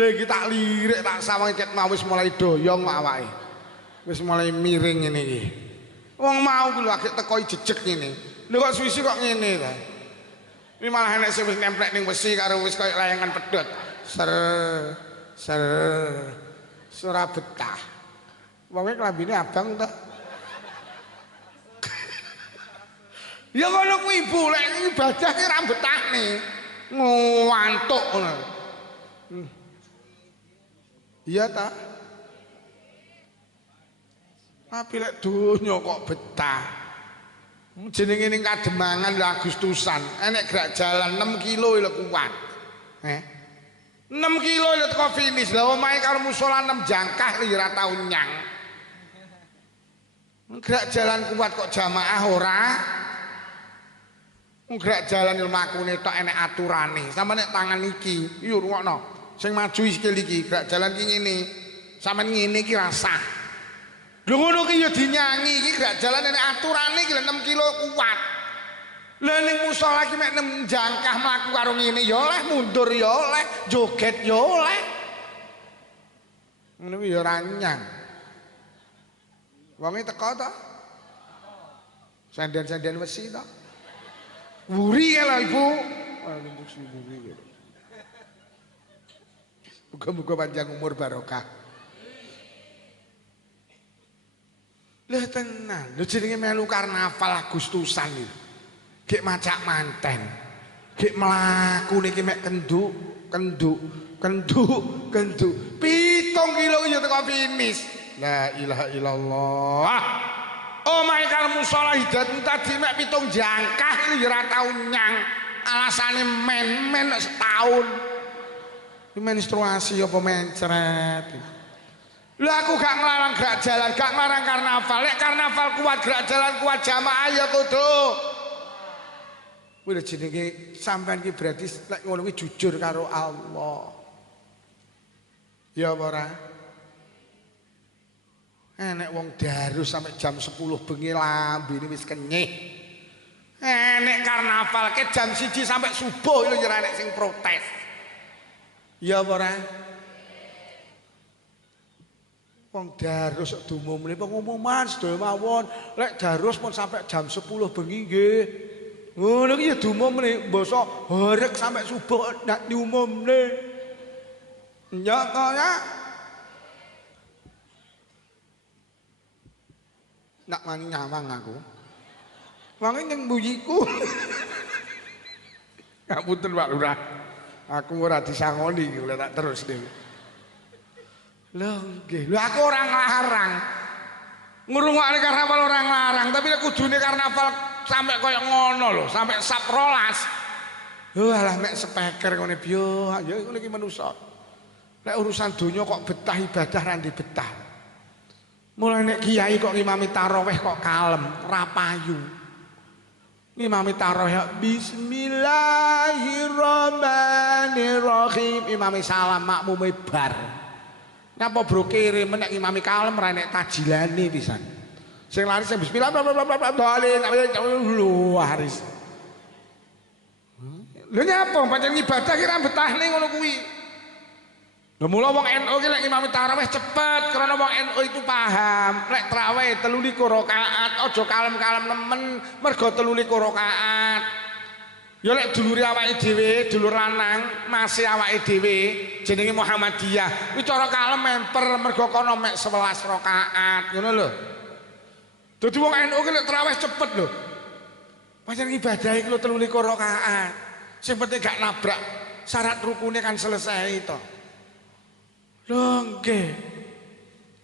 Lha iki tak lirik tak sawang ket mau wis mulai doyong awake. Wis mulai miring ngene iki. Wong mau ku lho agek teko jejeg ngene. Lho kok suwi kok ngene ta? Ini malah enak sih wis nemplek ning besi karo wis koyo layangan pedhot. Ser ora betah. Wong iki klambine abang ta. Ya ngono kuwi ibu lek ibadah ki ra betahne. Ngantuk ngono. Iya ta? Tapi lek donya kok betah. Jenenge ning Kademangan lho Agustusan, enek gerak jalan 6 kilo lho kuat. 6 kilo lho teko finish. Lah omahe karo musala 6 jangkah lho ora tau nyang. Gerak jalan kuat kok jamaah ora. Gerak jalan ilmu makune tok enek aturane. Sampe nek tangan iki, yo rungokno. Sing maju sikil iki, gerak jalan iki ngene. Sampeyan ngene iki rasah. Lho ngono ki ya dinyangi iki gak jalan nek aturane iki 6 kilo kuat. Lah ning musala iki mek 6 jangkah mlaku karo ngene ya oleh, mundur ya oleh, joget ya oleh. Ngono ki ya ora nyang. Wonge teko to? Senden-senden wesi to. Wuri lho Ibu. Nembus wuri. Muga-muga panjang umur barokah. Lah tenan, lho jenenge melu karnaval Agustusan iki. Gek macak manten. Gek mlaku niki mek kenduk. 7 kilo ya teko finish. La ilaha illallah. Omahe karo musala Hidayat tadi mek 7 jangkah iki ya ora tau nyang. Alasane men setahun. Iki menstruasi apa mencret. Lah aku gak nglarang gerak jalan, gak nglarang karnaval. Lek karnaval kuat gerak jalan kuat jamaah ya kudu. Kuwi jenenge sampean ki berarti lek ngono kuwi jujur karo Allah. Ya apa ora? Enek wong darus sampai jam 10 bengi lambene wis kenyih. Enek karnaval ke jam 1 sampai subuh lho ya enek sing protes. Ya apa ora? Wong darus dumumne pengumuman sedaya mawon. Lek darus pun sampai jam 10 bengi nggih. Ngono ki ya dumumne basa horeg sampai subuh nak diumumne. Ya to ya. Nak mani nyawang aku. Wong ning mbuyiku. Ngapunten Pak Lurah. Aku ora disangoni lho tak terus dhewe. Lho nggih, lho aku ora nglarang. Ngrungokne karnaval ora nglarang, tapi nek kudune karnaval sampai koyo ngono lho, sampai sap 12. Lho alah mek speaker ngene biyo, ya ngene iki manusa. Nek urusan donya kok betah ibadah ra ndek betah. Mulai nek kiai kok ngimami tarawih kok kalem, ra payu. Ngimami tarawih bismillahirrahmanirrahim, imami salam makmume bar. Ngapa bro kere menek imami kalem ra nek tajilane pisan. Sing lari sing bismillah balen lho haris. Lho nyapa pancen ibadah ki ra betahne ngono kuwi. Lho mula wong NU ki lek imami tarawih cepet karena wong NU itu paham. Lek tarawih 23 rakaat aja kalem-kalem nemen mergo 23 rakaat. Ya lek dulure awake dhewe, dulur lanang, masih awake dhewe jenenge Muhammadiyah. Kuwi cara kalem memper mergo kono mek 11 rakaat, ngono lho. Dadi wong NU ki lek tarawih cepet lho. Pancen ibadah iki lho 23 rakaat. Sing penting gak nabrak syarat rukune kan selesai to. Lho nggih.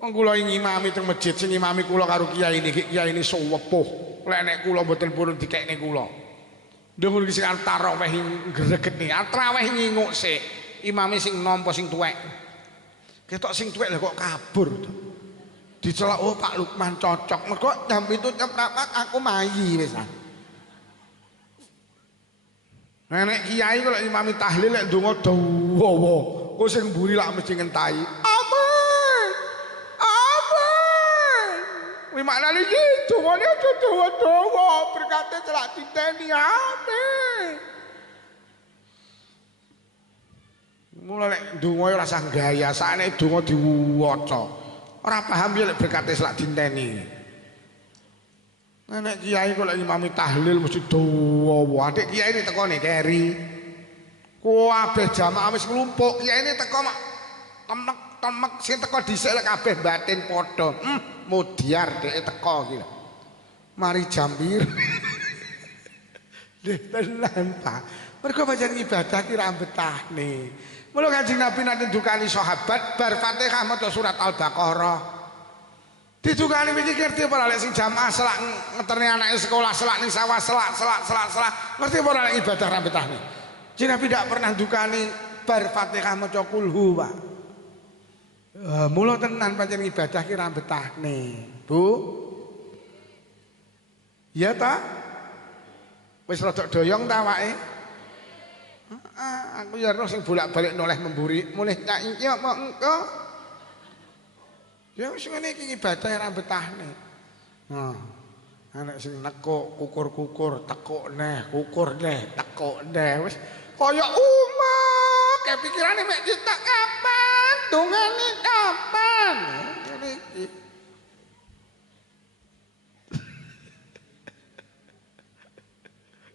Wong kula ngimami teng masjid sing ngimami kula karo kiai niki, kiai ini sewepuh. Lek nek kula mboten purun dikekne kula. Ndung iki sing tarawih greget nih, tarawih nyinguk sik. Imame sing nampa sing tuwek. Ketok sing tuwek lha kok kabur to. Dicelak oh Pak Lukman cocok. Mergo jam itu jam 4 aku mayi wis. Nek kiai kok lek imami tahlil lek ndonga dawa. Kok sing mburi lak mesti ngentahi. Amin. Amin. Kuwi maknane iki dongane aja dawa-dawa, berkate celak diteni amin. Mula lek ndonga ora usah gaya, sakne donga diwaca. Ora paham ya lek berkate celak diteni. Nek kiai kok lek imami tahlil mesti dawa. Adik kiai ini teko nih keri. Kabeh jamaah wis nglumpuk, kiai ini teko mak temek sing teko dhisik lek kabeh batin padha. Mudiar dhek teko iki lho. Mari jambir. Lha tenan Pak. Mergo pancen ibadah ki ra betahne. Mula Kanjeng Nabi nate ndukani sahabat bar Fatihah maca surat Al-Baqarah. Didukani iki ngerti apa lek sing jamaah selak ngeterne anake sekolah, selak ning sawah, selak. Ngerti apa lek ibadah ra betahne? Nabi tidak pernah dukani bar Fatihah maca kulhu Pak. Mula tenan pancen ibadah ki ra betahne. Bu. Iya ta? Wis rada doyong ta awake? Aku ya roh sing bolak-balik noleh memburi, mulih nyak iki apa engko? Ya wis ngene iki ibadah ra betahne. Anak sing nekuk kukur-kukur tekuk neh, kukur neh, tekuk neh wis kaya umat, kayak pikirane mek ditak kapan, dongane kapan. Ngene iki.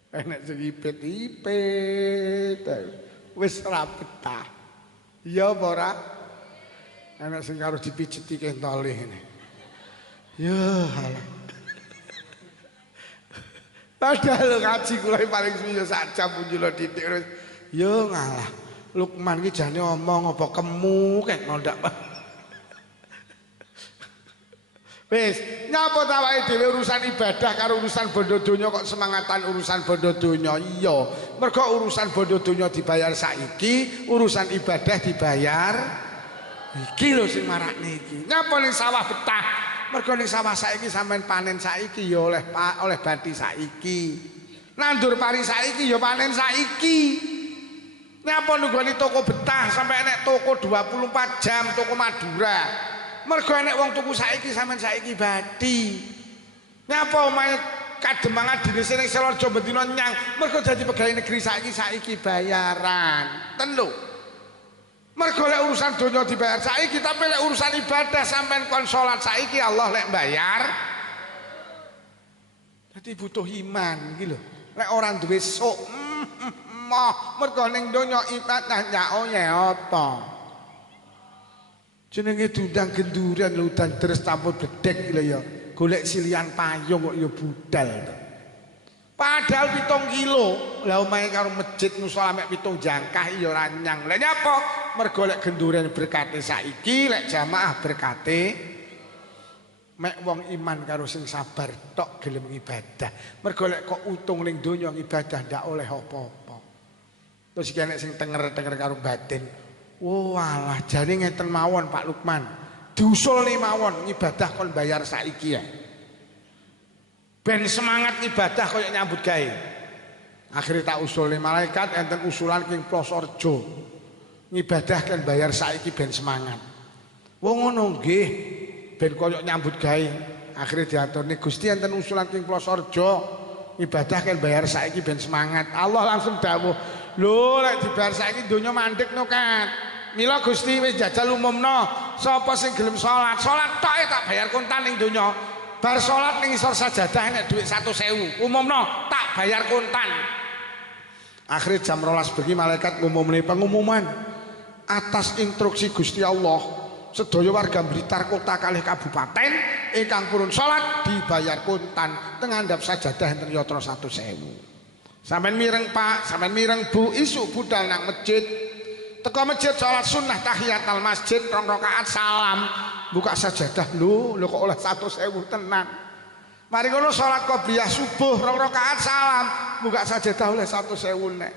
Enak sing ipit-ipit. Wis ra betah. Iya apa ora? Enak sing karo dipijeti kentole ngene. Ya halah. Padahal ngaji kula paling suwi sak jam punjul titik terus. Ya ngalah. Lukman ki jane omong apa kemu kek nondak. Wis, nyapa ta awake dhewe urusan ibadah karo urusan bondo donya kok semangatan urusan bondo donya. Iya, mergo urusan bondo donya dibayar saiki, urusan ibadah dibayar iki lho sing marakne iki. Nyapa ning sawah betah? Mergo ning sawah saiki sampean panen saiki ya oleh bathi saiki. Nandur pari saiki ya panen saiki. Nyapa nunggoni toko betah sampai enek toko 24 jam toko Madura. Mergo enek wong tuku saiki sampean saiki bathi. Nyapa omahe kademangan dinese ning Selorjo bendina nyang mergo dadi pegawai negeri saiki bayaran. Ten lho. Mergo lek urusan donya dibayar saiki tapi lek urusan ibadah sampean kon salat saiki Allah lek bayar. Dadi butuh iman iki lho. Lek ora duwe sok mergo ning donya ibadah nyaoye apa. Jenenge dundang genduran udan deres campur bedek lho ya. Golek silian payung kok ya budal. Padahal 7 kilo. Lah omahe karo masjid musala mek 7 jangkah ya ora nyang. Lah nyapa? Mergo lek genduran berkate saiki, lek jamaah berkate mek wong iman karo sing sabar tok gelem ibadah. Mergo lek kok untung ning donya ibadah ndak oleh apa-apa. Terus iki enek sing tenger-tenger karo batin. Oh alah jane ngeten mawon Pak Lukman. Diusulne mawon ibadah kon bayar saiki ya. Ben semangat ibadah kaya nyambut gawe. Akhire tak usulne malaikat enten usulan king Plosorjo. Ngibadah kan bayar saiki ben semangat. Wong ngono nggih ben kaya nyambut gawe. Akhire diaturne Gusti enten usulan king Plosorjo. Ibadah kan bayar saiki ben semangat. Allah langsung dawuh, "Lho lek dibayar saiki donya mandek no kan." Mila Gusti wis jajal umumno, sapa sing gelem salat tok tak bayar kontan ning donya. Bar salat ning isor sajadah nek dhuwit 100.000, umumno tak bayar kontan. Akhire jam 12 bengi malaikat ngumumne pengumuman atas instruksi Gusti Allah. Sedaya warga Blitar kota kalih kabupaten ingkang purun salat dibayar kontan tengandhap sajadah enten yatra 100.000. Sampeyan mireng Pak, sampeyan mireng Bu, isuk budal nang masjid. Teko masjid salat sunnah tahiyatul masjid 2 rakaat salam buka sajadah lho kok oleh 100.000 tenan. Mari ngono salat qobliyah subuh 2 rakaat salam buka sajadah oleh 100.000 nek.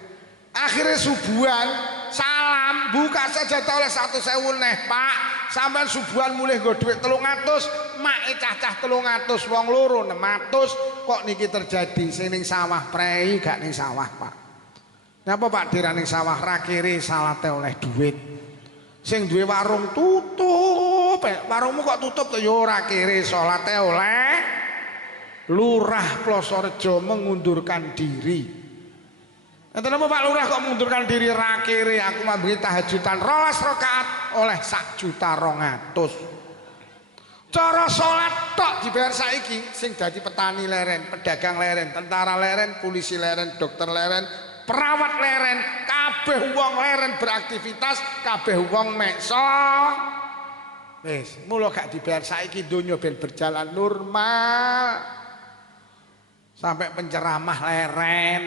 Akhire subuhan salam buka sajadah oleh 100.000 nek. Pak, sampean subuhan mulih nggo dhuwit 300, make cacah 300 wong loro 600 kok niki terjadi sing ning sawah prei gak ning sawah Pak. Napa Pak diraning sawah ra kere salate oleh duit. Sing duwe warung tutup, warungmu kok tutup to ya ora kere salate oleh. Lurah Plosorjo mengundurkan diri. Enten apa Pak Lurah kok mengundurkan diri ra kere aku mambengi tahajudan 12 rakaat oleh 1.200.000. Cara salat tok dibayar saiki sing dadi petani leren, pedagang leren, tentara leren, polisi leren, dokter leren, perawat leren, kabeh wong leren beraktivitas, kabeh wong meksa. Wis, mula gak dibayar saiki donya ben berjalan normal. Sampai penceramah leren.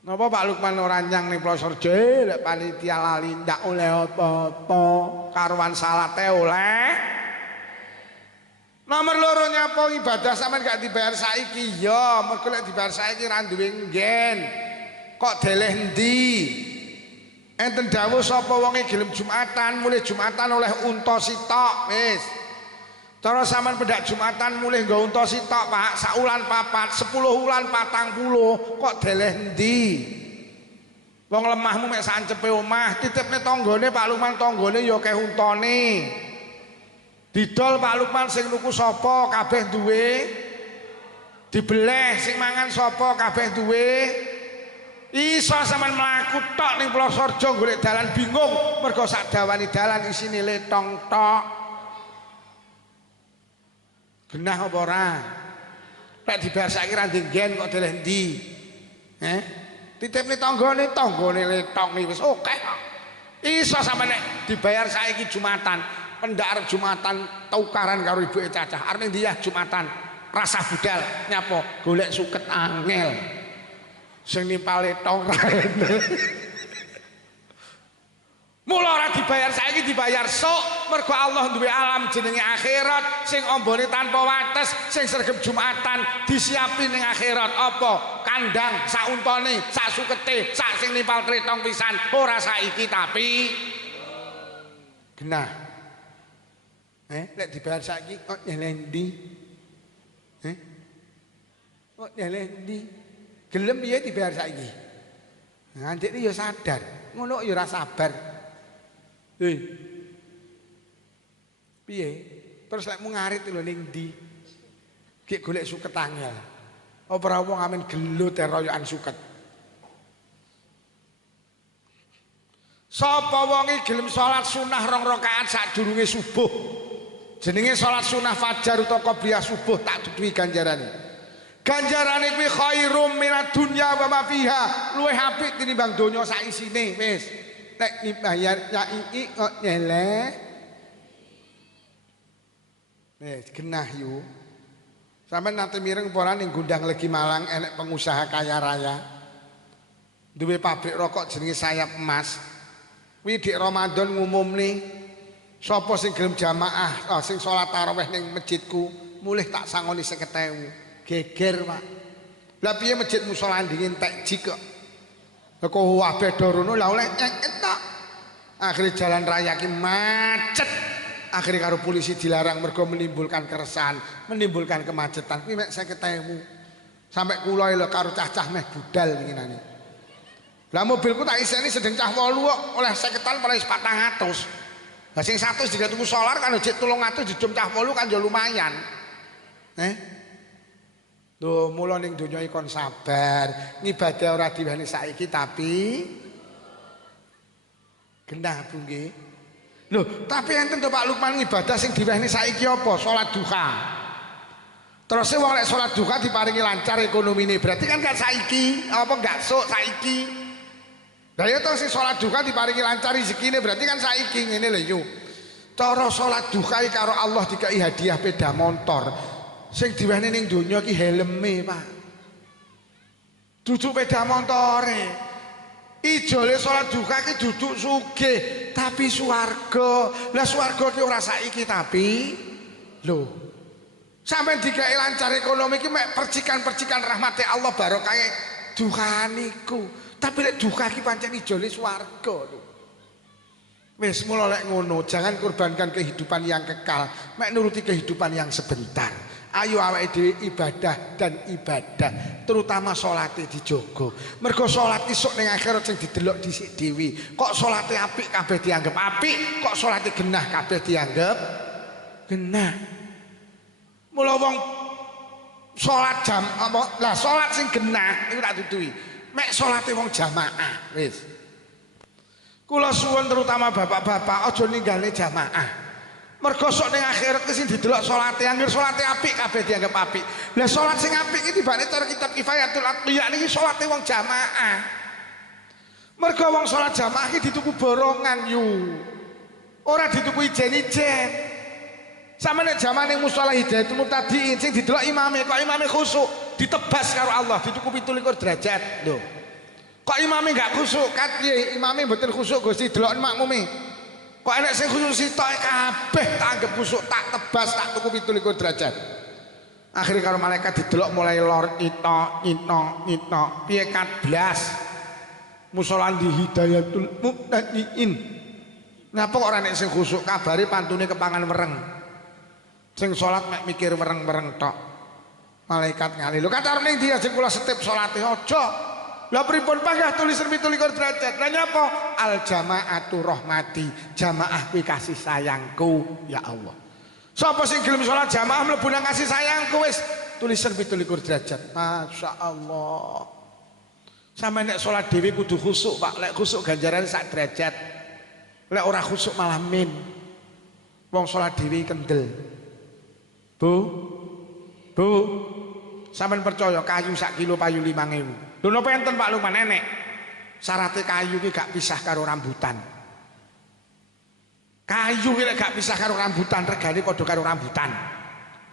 Napa Pak Lukman ora nyang ning Plosorjo lek panitia lali ndak oleh apa-apa, karuan salate oleh. Nomor loro nyapa ibadah sampean gak dibayar saiki ya, mergo lek dibayar saiki ra duwe nggen. Kok deleh endi? Enten dawuh sapa wonge gelem Jumatan, mulih Jumatan oleh unta sitok, wis. Cara sampean pendak Jumatan mulih nggo unta sitok, Pak, sak wulan 4, 10 wulan 40, kok deleh endi? Wong lemahmu mek sancepe omah, titipne tanggane Pak Lukman tanggane ya akeh untane. Didol Pak Lukman sing nuku sapa kabeh duwe. Dibeleh sing mangan sapa kabeh duwe. Iso sampean mlaku tok ning Plosorjo golek dalan bingung mergo sak dawani dalan isine letong tok. Genah apa ora? Lek dibayar saiki ra ndenggen kok deleh endi? Titipne tanggane letong iki wis akeh. Iso sampean nek dibayar saiki Jumatan pendak arep Jumatan tukaran karo ibuke cacah. Arep ning ndi ya Jumatan? Rasa budal nyapa golek suket angel. Sing nimpale tong ra enek. Mula ora dibayar saiki dibayar sok mergo Allah duwe alam jenenge akhirat sing ombone tanpa wates sing sregep Jumatan disiapi ning akhirat apa kandang sak untone sak sukete sak sing nimpal tretong pisan ora saiki tapi genah lek dibayar saiki kok nyelendi kok nyelendi gelem piye dibayar saiki nganti ya sadar ngono ya ora sabar. Piye? Terus lek mu ngarit lho ning ndi? Gek golek suket angel. Apa wong amen gelut royokan suket. Sapa wonge gelem salat sunah 2 rakaat sadurunge subuh. Jenenge salat sunah fajar utawa qobliyah subuh tak duduhi ganjarane. Ganjarane kuwi khairum minad dunya wa ma fiha. Luwih apik tinimbang donya sak isine wis. Nek dibayar nyai kok nyeleh genah yu sampean nanti mireng apa ning Gundang Legi Malang enek pengusaha kaya raya duwe pabrik rokok jenenge Sayap Emas kuwi dik Ramadan ngumumne sapa sing gelem jamaah sing salat tarawih ning masjidku mulih tak sangoni 50.000 geger Pak lah piye masjid musala dingin tek jik kok kok wabeh dorono lah oleh entek. Akhirnya jalan raya ki macet. Akhirnya karo polisi dilarang mergo menimbulkan keresahan, menimbulkan kemacetan. Kuwi mek 50.000. Sampai kula lho karo cah-cah meh budal winginane. Lah mobilku tak iseni sedeng cah 8 kok oleh 50-an paling 400. Lah sing 100 diga tuku solar kan jek 300 dijum cah 8 kan ya lumayan. Tuh mula ning donya iki kon sabar, ngibadah ora diwehni saiki tapi genah Bu nggih. Lho, tapi enten to Pak Lukman ibadah sing diwehni saiki apa? Salat duha. Terus wong lek salat duha diparingi lancar ekonomine, berarti kan gak saiki, apa gak sok saiki. Lah ya terus sing salat duha diparingi lancar rezekine, berarti kan saiki ngene lho yo. Cara salat duha karo Allah dikai hadiah sepeda motor. Sing diwehne ning donya ki helme Pak. Duduk sepeda motore. Ijole salat duha ki duduk sugih tapi swarga. Lah swarga ki ora saiki tapi lho. Sampai dikai lancar ekonomi ki mek percikan-percikan rahmate Allah barokahe duha niku. Tapi lek duha ki pancen ijole swarga lho. Wis mula lek ngono, jangan korbankan kehidupan yang kekal, mek nuruti kehidupan yang sebentar. Ayo awake dhewe ibadah dan ibadah, terutama salate dijogo. Mergo salat isuk ning akhirat sing didelok dhisik dhewe. Kok salate apik kabeh dianggep apik, kok salate genah kabeh dianggep genah. Mula wong salat jam apa? Lah salat sing genah iku tak duduhi. Mek salate wong jamaah, wis. Kula suwun terutama bapak-bapak aja ninggale jamaah. Mergo sok ning akhirat ki sing didelok salate, anggere salate apik kabeh dianggap apik. Lah salat sing apik iki tibane cara kitab Kifayatul Aqliya niki salate wong jamaah. Mergo wong salat jamaah ki dituku borongan yu. Ora dituku ijen-ijen. Sama nek zamane musala Hidayatul Muhtadiin sing didelok imame kok imame khusuk, ditebas karo Allah dituku 17 derajat. Lho. Kok imame gak khusuk? Kat piye imame mboten khusuk Gusti delok makmume. Kok enek sing khusuk sitok kabeh tak anggap khusuk, tak tebas, tak tuku 17 derajat. Akhirnya karo malaikat didelok mulai lor nyito. Piye kat blas. Musala di Hidayatul Muhtadiin. Napa kok ora nek sing khusuk kabare pantune kepangan wereng. Sing salat mek mikir wereng-wereng tok. Malaikat ngali. Lho kata ning dia sing kula setip salate aja. Lah pripun panggah tulisan 17 derajat. Lah nyapa? Al jamaatu rahmati. Jamaah kuwi kasih sayangku ya Allah. Sapa sing gelem salat jamaah mlebu nang kasih sayangku wis tulisan 17 derajat. Masyaallah. Sampe nek salat dhewe kudu khusuk Pak. Lek khusuk ganjaran sak derajat. Lek ora khusuk malah min. Wong salat dhewe kendel. Bu. Sampeyan percaya kayu sak kilo payu 5.000. Lho napa enten Pak Lukman enek. Syaraté kayu ki gak pisah karo rambutan. Kayu iki gak pisah karo rambutan, regane padha karo rambutan.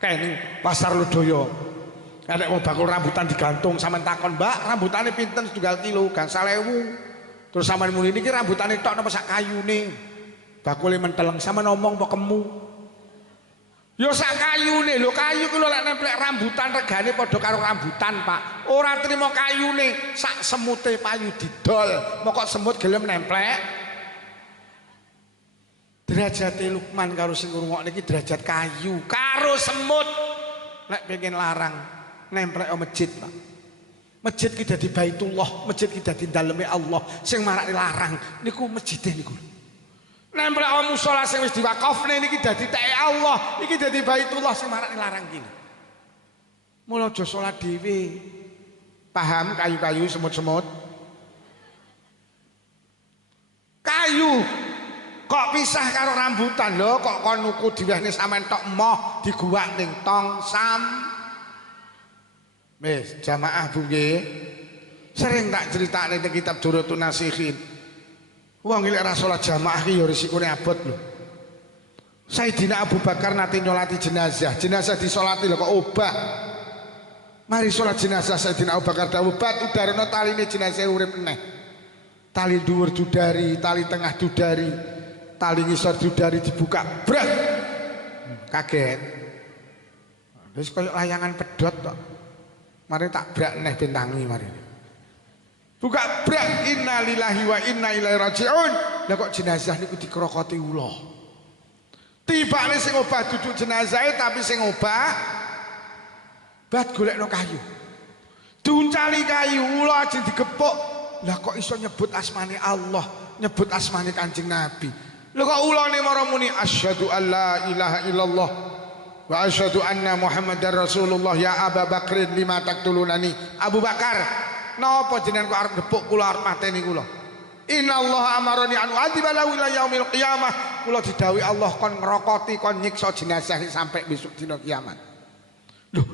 Kene pasar Lodaya. Nek mau bakul rambutan digantung sampean takon, "Mbak, rambutane pinten setunggal kilo?" Gangsal 1000. Terus sampean muni niki rambutane tok napa sak kayune? Bakule menteleng sampean ngomong apa kemu? Ya sak kayune lho, kayu ki lho lek nemplek rambutan regane padha karo rambutan, Pak. Ora trimo kayune, sak semute payu didol. Mokok semut gelem nemplek. Derajate Lukman karo sing ngrungokne iki derajat kayu karo semut. Lek pengen larang nemplek masjid, Pak. Masjid ki dadi Baitullah, masjid ki dadi daleme Allah. Sing marak larang niku masjide niku. Nemplek musala sing wis diwakafne niki dadi teke Allah, iki dadi Baitullah sing marak larang ki. Mula aja salat dhewe. Paham kayu-kayu semut-semut? Kayu kok pisah karo rambutan lho, kok kon nuku diwehne sampean tok emoh diguwak ning tong sam. Wis jamaah Bu nggih. Sering tak critakne teng kitab Durratun Nasihin. Wong iki ora salat jamaah iki ya risikone abot lho. Sayyidina Abu Bakar nate nyolati jenazah. Jenazah disolati lho kok obah. Mari salat jenazah Sayyidina Abu Bakar dawuh, "Bat udarana taline jenazah urip meneh." Tali dhuwur dudari, tali tengah dudari, tali ngisor dudari dibuka. Brak. Kaget. Wis koyo layangan pedhot tok. Mari tak brak neh bentangi mari. Buka brak, inna lillahi wa inna ilaihi raji'un. Lah kok jenazah niku dikrokoti ula. Tibane sing obah duduk jenazahe tapi sing obah bat golekno kayu. Diuncali kayu ula ajeng digepuk. Lah kok iso nyebut asmane Allah, nyebut asmane Kanjeng Nabi. Lha kok ulane mara muni asyhadu alla ilaha illallah wa asyhadu anna Muhammadar Rasulullah. Ya Abu Bakrin lima taqtulunani. Abu Bakar, napa jenengan kok arep nepuk kula arep mateni kula? Innallaha amarani an u'adziba lahu ila yaumil qiyamah. Kula didhawuhi Allah kon ngrokoti, kon nyiksa jenazah sampai besok dina kiamat. Lho,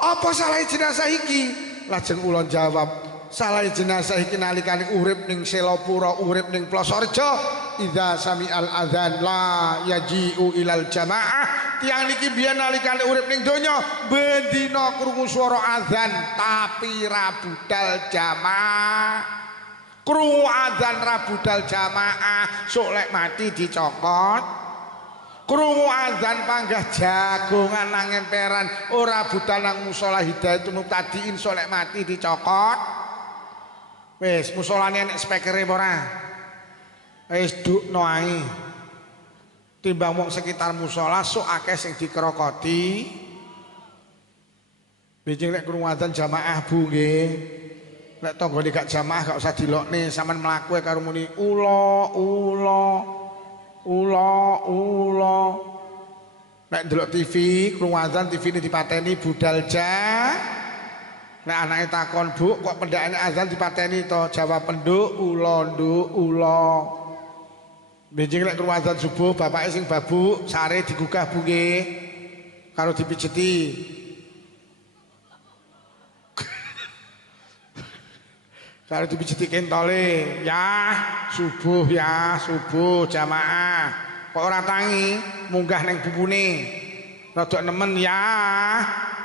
apa salah jenazah iki? Lajeng kula jawab, salah jenazah iki nalikane urip ning Selapura, urip ning Plosorejo. Idza sami'al adzan la yaji'u ilal jamaah. Tiang niki biyen nalikane urip ning donya bendina krungu swara adzan tapi ra budal jamaah. Krungu adzan ra budal jamaah, sok lek mati dicokot. Krungu adzan panggah jagongan nang emperan ora budal nang musala Hidayatul Muqtadiin, sok lek mati dicokot. Wis musolane enek spekere ora? Wis dukno ae. Timbang wong sekitar musola sok akeh sing dikrokoti. Bijing lek krungu adzan jamaah Bu nggih. Lek tanggane gak jamaah gak usah dilokne, sampean mlaku karo muni ula. Lek ndelok TV krungu adzan TV-ne dipateni budal ja. Nek anake takon, "Bu, kok pendakane azan dipateni to?" Jawab penduk, "Ula, nduk, ula." Benjing lek krungu azan subuh, bapake sing babuk sare digugah Bu nggih. Karo dipijeti. Karo dipijeti kentole, "Ya, subuh jamaah." Kok ora tangi munggah ning bubune. Rodok nemen, "Ya,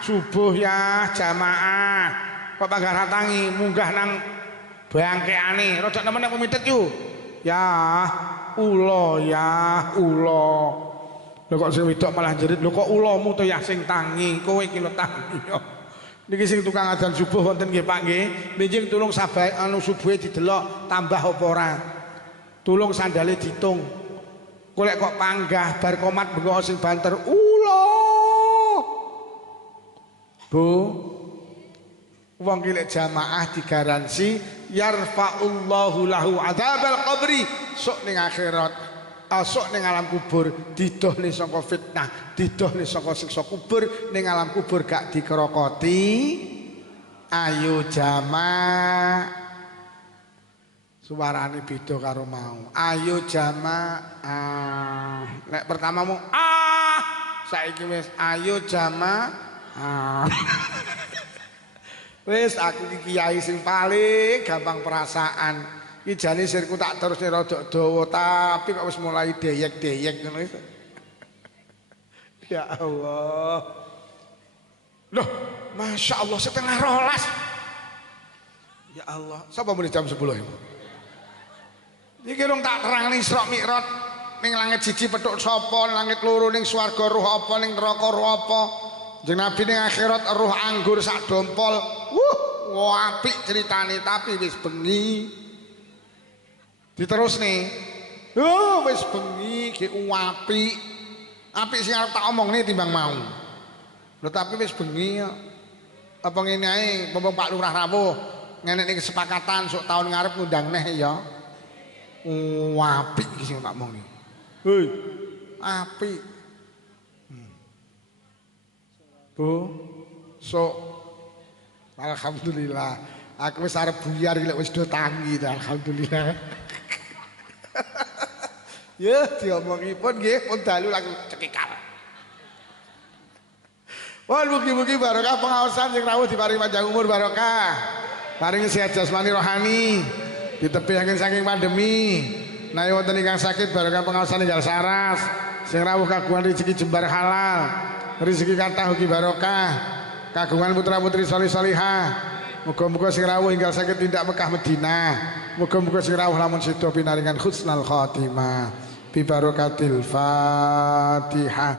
subuh ya jamaah." Kok panggah tangi munggah nang bangkeane. Rodok nemen nek mitet yu. "Ya, ula ya, ula." Lho kok sing wedok malah jerit, "Lho kok ulamu to ya sing tangi, kowe iki lho tangi." Niki sing tukang adzan subuh wonten nggih Pak nggih. Benjing tulung sabae anu subuhe didelok tambah apa ora. Tulung sandale ditung. Golek kok panggah bar komat bengok sing banter, "Ula." Bu, wong kilek jamaah digaransi yarfa'ullahu lahu adzabal qabri, sok ning akhirat, sok ning alam kubur didohne saka fitnah, didohne saka siksa kubur. Ning alam kubur gak dikrokoti. Ayo jamaah. Suarane beda karo mau. Ayo jamaah. Nek pertamamu saiki wis ayo jamaah. Wis aku iki kiai sing paling gampang perasaan. Iki jane sirku tak terusne rada dawa tapi kok wis mulai deyek-deyek ngono iku. Ya Allah. Loh, Masya Allah setengah rolas. Ya Allah, sapa muni jam 10 iku? Iki rong tak terangni Isra Mi'raj ning langit siji petuk sapa, langit loro ning swarga roh apa, ning neraka roh apa. Jeneng Nabi ning akhirat roh anggur sak dompol. Apik ceritane tapi wis bengi. Diterus nih. Wis bengi ki apik. Apik sing arep tak omongne timbang mau. Lho tapi wis bengi ya. Apa ngene ae, Bapak Pak Lurah rawuh ngene iki kesepakatan sok tahun ngarep ngundang neh ya. Apik iki sing tak omongne. Hei. Apik. Bu, sok alhamdulillah. Aku wis arep buyar iki lek wis do tangi alhamdulillah. Ya diomongipun nggih pun dalu langsung cekikal. Wah mugi-mugi barokah pengaosan sing rawuh diparingi panjang umur barokah. Paringi sehat jasmani rohani. Ditepihaken saking pandemi. Nah wonten ingkang sakit barokah pengaosan ninggal saras. Sing rawuh kagungan rezeki jembar halal. Rezeki kathah ugi barokah. Kagungan putra-putri salih-salihah. Muga-muga sing rawuh ingkang sakit tindak Mekah Madinah. Muga-muga sing rawuh lamun sida pinaringan husnul khotimah. Bi barokatil Fatihah.